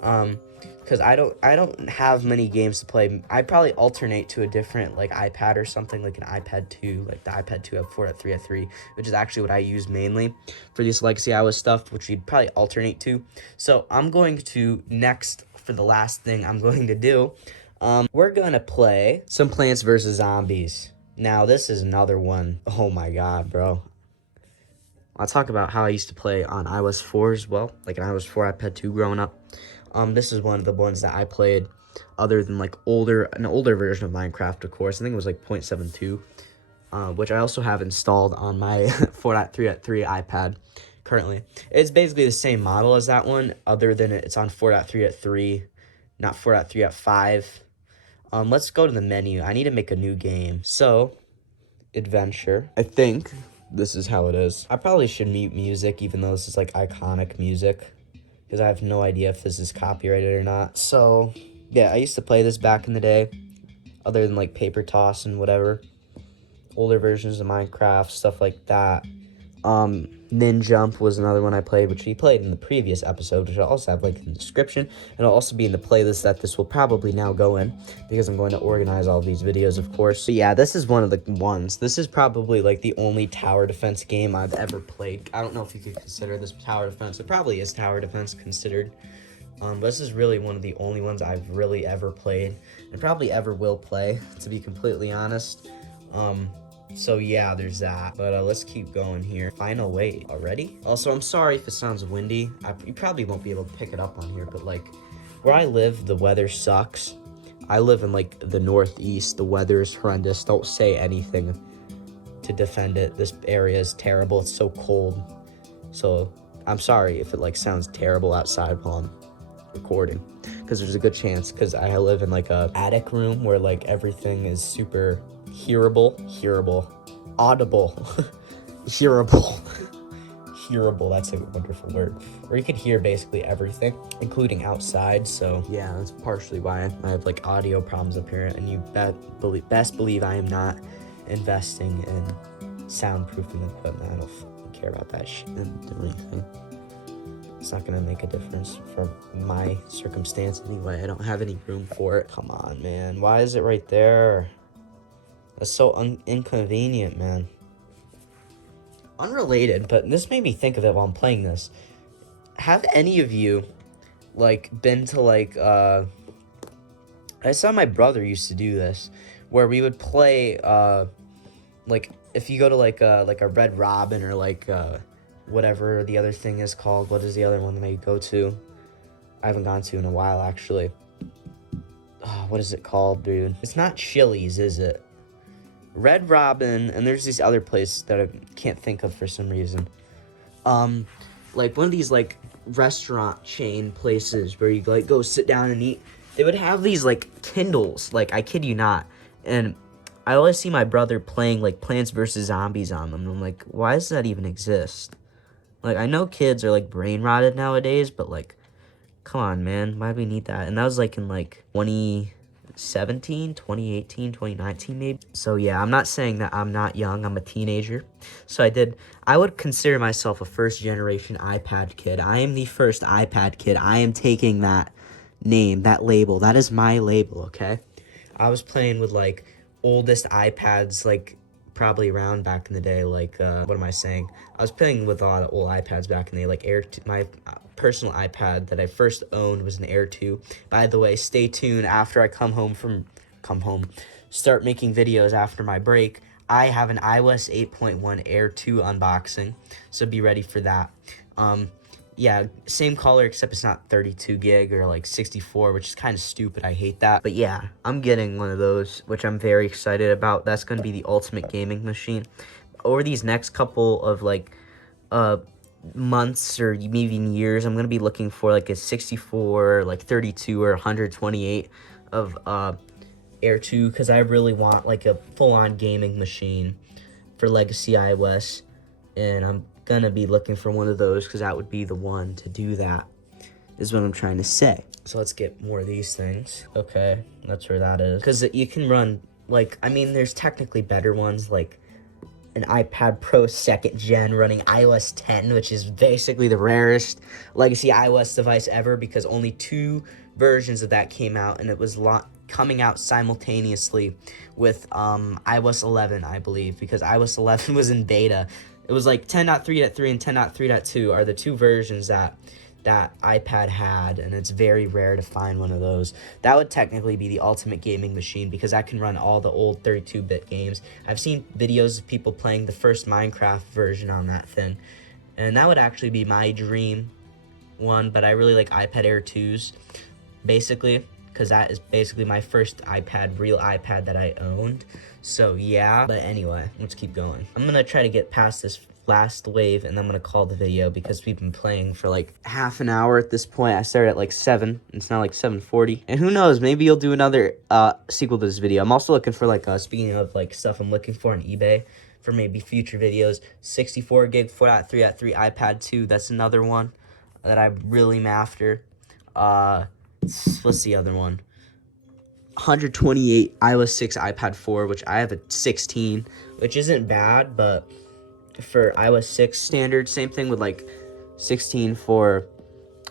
Because I don't have many games to play. I'd probably alternate to a different like iPad or something, like an iPad 2, like the iPad 2 have 4.3 which is actually what I use mainly for this Legacy iOS stuff, which we'd probably alternate to. So I'm going to next, for the last thing I'm going to do, we're gonna play some Plants vs. Zombies. Now this is another one. Oh my god, bro. I'll talk about how I used to play on iOS 4 as well, like an iOS 4 iPad 2 growing up. This is one of the ones that I played, other than like an older version of Minecraft, of course. I think it was like 0.72, which I also have installed on my 4.3.3 iPad currently. It's basically the same model as that one, other than it's on 4.3.3, not 4.3.5. Let's go to the menu. I need to make a new game. So, adventure. I think this is how it is. I probably should mute music, even though this is like iconic music, because I have no idea if this is copyrighted or not. So, yeah, I used to play this back in the day, other than like Paper Toss and whatever. Older versions of Minecraft, stuff like that. Ninjump was another one I played, which we played in the previous episode, which I'll also have like in the description, and it'll also be in the playlist that this will probably now go in, because I'm going to organize all these videos, of course. So yeah, this is one of the ones. This is probably like the only tower defense game I've ever played. I don't know if you could consider this tower defense. It probably is tower defense considered. But this is really one of the only ones I've really ever played, and probably ever will play, to be completely honest. So yeah, there's that. But let's keep going here. Final wait already. Also, I'm sorry if it sounds windy. You probably won't be able to pick it up on here, but like where I live, the weather sucks. I live in like the Northeast. The weather is horrendous. Don't say anything to defend it. This area is terrible. It's so cold. So I'm sorry if it like sounds terrible outside while I'm recording, because there's a good chance, because I live in like a attic room where like everything is super hearable, audible, hearable, that's a wonderful word, where you can hear basically everything, including outside. So yeah, that's partially why I have like audio problems up here, and you best believe I am not investing in soundproofing equipment. I don't fucking care about that shit. I don't do anything. It's not gonna make a difference for my circumstance anyway. I don't have any room for it. Come on, man. Why is it right there? That's so inconvenient, man. Unrelated, but this made me think of it while I'm playing this. Have any of you, like, been to, like, I saw my brother used to do this, where we would play, like, if you go to, like a Red Robin, or, like, whatever the other thing is called. What is the other one that you go to? I haven't gone to in a while, actually. Oh, what is it called, dude? It's not Chili's, is it? Red Robin, and there's these other places that I can't think of for some reason. Like one of these like restaurant chain places where you like go sit down and eat. They would have these like Kindles, like I kid you not, and I always see my brother playing like Plants vs. Zombies on them. And I'm like, why does that even exist? Like, I know kids are like brain rotted nowadays, but like, come on, man, why do we need that? And that was like in like 2017, 2018, 2019 maybe. So yeah, I'm not saying that I'm not young, I'm a teenager. So I would consider myself a first generation iPad kid. I am the first iPad kid. I am taking that name, that label. That is my label, okay? I was playing with like oldest iPads, like probably around back in the day. Like, what am I saying? I was playing with a lot of old iPads back in the day, like my personal iPad that I first owned was an Air 2. By the way, stay tuned after I start making videos after my break. I have an iOS 8.1 Air 2 unboxing, so be ready for that. Yeah, same color, except it's not 32 gig or like 64, which is kind of stupid. I hate that. But yeah, I'm getting one of those, which I'm very excited about. That's going to be the ultimate gaming machine. Over these next couple of like months or maybe even years, I'm going to be looking for like a 64, like 32 or 128 of Air 2, because I really want like a full-on gaming machine for Legacy iOS, and I'm gonna be looking for one of those because that would be the one to do that, is what I'm trying to say. So let's get more of these things. Okay, that's where that is. Because you can run, like, I mean, there's technically better ones, like an iPad Pro 2nd Gen running iOS 10, which is basically the rarest Legacy iOS device ever, because only 2 versions of that came out, and it was coming out simultaneously with iOS 11, I believe, because iOS 11 was in beta. It was like 10.3.3 and 10.3.2 are the 2 versions that iPad had, and it's very rare to find one of those. That would technically be the ultimate gaming machine, because I can run all the old 32-bit games. I've seen videos of people playing the first Minecraft version on that thing, and that would actually be my dream one, but I really like iPad Air 2s, basically, because that is basically my first real iPad that I owned. So yeah, but anyway, let's keep going. I'm gonna try to get past this last wave, and I'm gonna call the video, because we've been playing for like half an hour at this point. I started at like 7, it's now like 7:40, and who knows, maybe you'll do another sequel to this video. I'm also looking for like speaking of like stuff I'm looking for on eBay for maybe future videos. 64 gig 4.3.3 iPad 2, that's another one that I really am after. What's the other one? 128 iOS 6 iPad 4, which I have a 16, which isn't bad, but for iOS 6 standard, same thing with like 16 for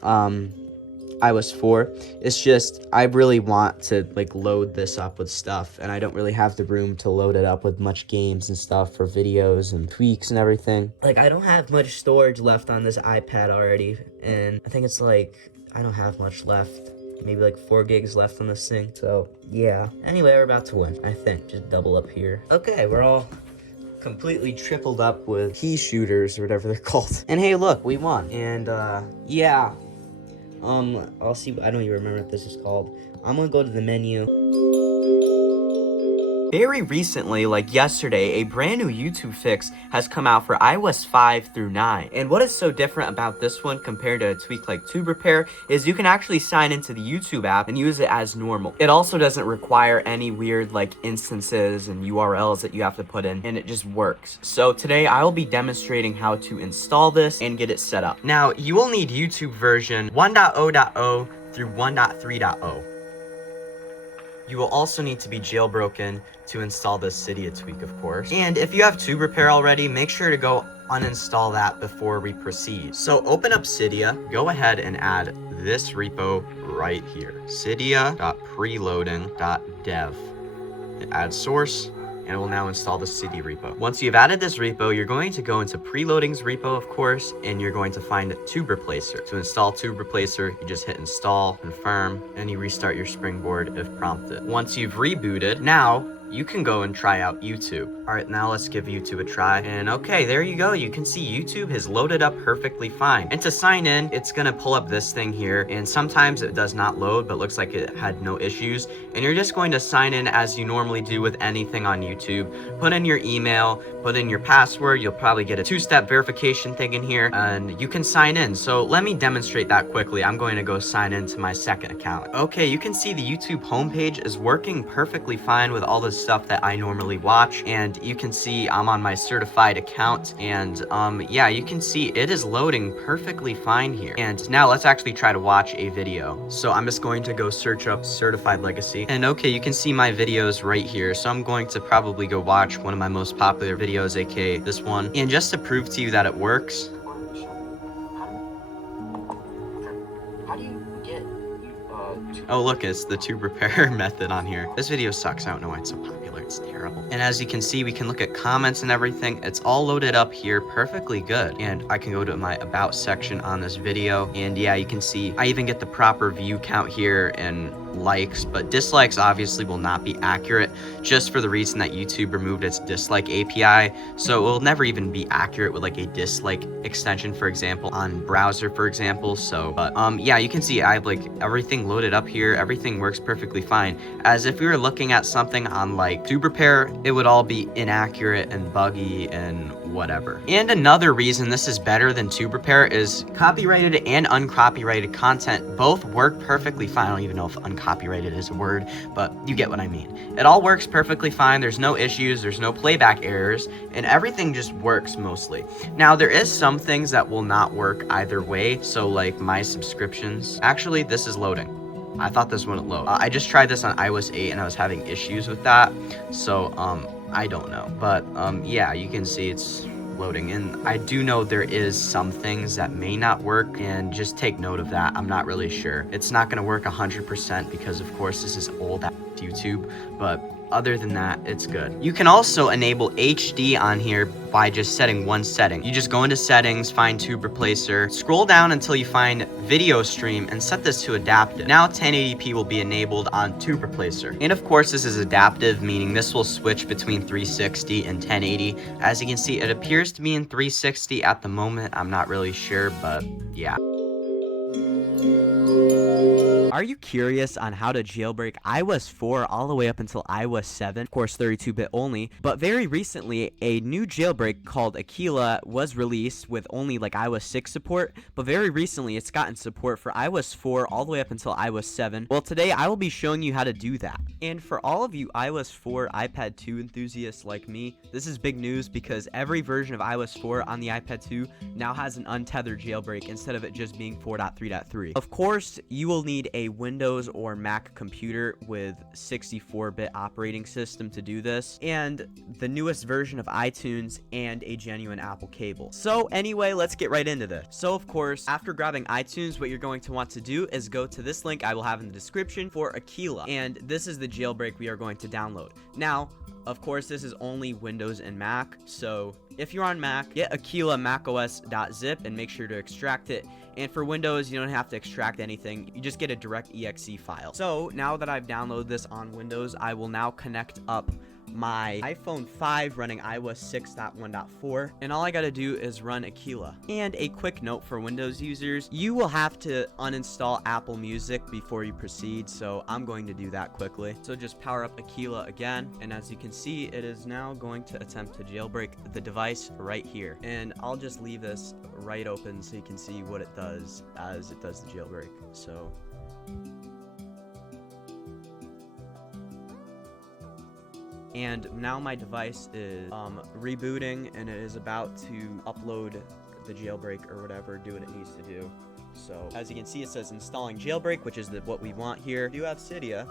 iOS 4. It's just I really want to like load this up with stuff, and I don't really have the room to load it up with much games and stuff for videos and tweaks and everything. Like, I don't have much storage left on this iPad already, and I think it's like I don't have much left. Maybe like 4 gigs left on this thing. So yeah, anyway, we're about to win, I think. Just double up here. Okay, we're all completely tripled up with key shooters or whatever they're called. And hey, look, we won. And yeah, I'll see. I don't even remember what this is called. I'm gonna go to the menu. Very recently, like yesterday, a brand new YouTube fix has come out for iOS 5 through 9. And what is so different about this one compared to a tweak like TubeRepair is you can actually sign into the YouTube app and use it as normal. It also doesn't require any weird like instances and URLs that you have to put in, and it just works. So today I will be demonstrating how to install this and get it set up. Now, you will need YouTube version 1.0.0 through 1.3.0. You will also need to be jailbroken to install this Cydia tweak, of course. And if you have TubeRepair already, make sure to go uninstall that before we proceed. So open up Cydia, go ahead and add this repo right here, cydia.preloading.dev. Add source, and it will now install the Cydia repo. Once you've added this repo, you're going to go into preloadings repo, of course, and you're going to find TubeReplacer. To install TubeReplacer, you just hit install, confirm, and you restart your Springboard if prompted. Once you've rebooted, now you can go and try out YouTube. All right, now let's give YouTube a try. And okay, there you go. You can see YouTube has loaded up perfectly fine. And to sign in, it's gonna pull up this thing here. And sometimes it does not load, but looks like it had no issues. And you're just going to sign in as you normally do with anything on YouTube. Put in your email, put in your password. You'll probably get a 2-step verification thing in here, and you can sign in. So let me demonstrate that quickly. I'm going to go sign into my second account. Okay, you can see the YouTube homepage is working perfectly fine with all the stuff that I normally watch, and you can see I'm on my certified account, and yeah, you can see it is loading perfectly fine here. And now let's actually try to watch a video. So I'm just going to go search up Certified Legacy, and okay, you can see my videos right here. So I'm going to probably go watch one of my most popular videos, aka this one. And just to prove to you that it works, How do you get oh look, it's the tube repair method on here. This video sucks. I don't know why it's so popular. It's terrible. And as you can see, we can look at comments and everything. It's all loaded up here perfectly good. And I can go to my about section on this video. And yeah, you can see I even get the proper view count here and likes, but dislikes obviously will not be accurate, just for the reason that YouTube removed its dislike API. So it will never even be accurate with like a dislike extension, for example, on browser, for example. So, but yeah, you can see I have like everything loaded up here. Everything works perfectly fine. As if we were looking at something on like TubeRepair, it would all be inaccurate and buggy and whatever. And another reason this is better than TubeRepair is copyrighted and uncopyrighted content both work perfectly fine. I don't even know if uncopyrighted is a word, but you get what I mean. It all works perfectly fine. There's no issues, there's no playback errors, and everything just works mostly. Now, there is some things that will not work either way, so like my subscriptions. Actually, this is loading. I thought this wouldn't load. I just tried this on iOS 8 and I was having issues with that, so I don't know. But yeah, you can see it's loading, and I do know there is some things that may not work, and just take note of that. I'm not really sure. It's not going to work 100% because of course this is old YouTube, but other than that, it's good. You can also enable HD on here by just setting one setting. You just go into settings, find TubeReplacer, scroll down until you find video stream, and set this to adaptive. Now 1080p will be enabled on TubeReplacer. And of course, this is adaptive, meaning this will switch between 360 and 1080. As you can see, it appears to be in 360 at the moment. I'm not really sure, but yeah. Are you curious on how to jailbreak iOS 4 all the way up until iOS 7? Of course, 32-bit only. But very recently, a new jailbreak called Aquila was released with only like iOS 6 support. But very recently, it's gotten support for iOS 4 all the way up until iOS 7. Well, today I will be showing you how to do that. And for all of you iOS 4 iPad 2 enthusiasts like me, this is big news because every version of iOS 4 on the iPad 2 now has an untethered jailbreak instead of it just being 4.3.3. Of course, you will need a Windows or Mac computer with 64-bit operating system to do this, and the newest version of iTunes and a genuine Apple cable. So anyway, let's get right into this. So of course, after grabbing iTunes, what you're going to want to do is go to this link I will have in the description for Aquila, and this is the jailbreak we are going to download. Now, of course, this is only Windows and Mac, so if you're on Mac, get Aquila macOS.zip and make sure to extract it. And for Windows, you don't have to extract anything. You just get a direct exe file. So now that I've downloaded this on Windows, I will now connect up my iPhone 5 running iOS 6.1.4, and all I gotta do is run Aquila. And a quick note for Windows users, you will have to uninstall Apple Music before you proceed, so I'm going to do that quickly. So just power up Aquila again, and as you can see, it is now going to attempt to jailbreak the device right here. And I'll just leave this right open so you can see what it does as it does the jailbreak. So and now my device is rebooting, and it is about to upload the jailbreak or whatever, do what it needs to do. So as you can see, it says installing jailbreak, which is what we want here. I do have Cydia,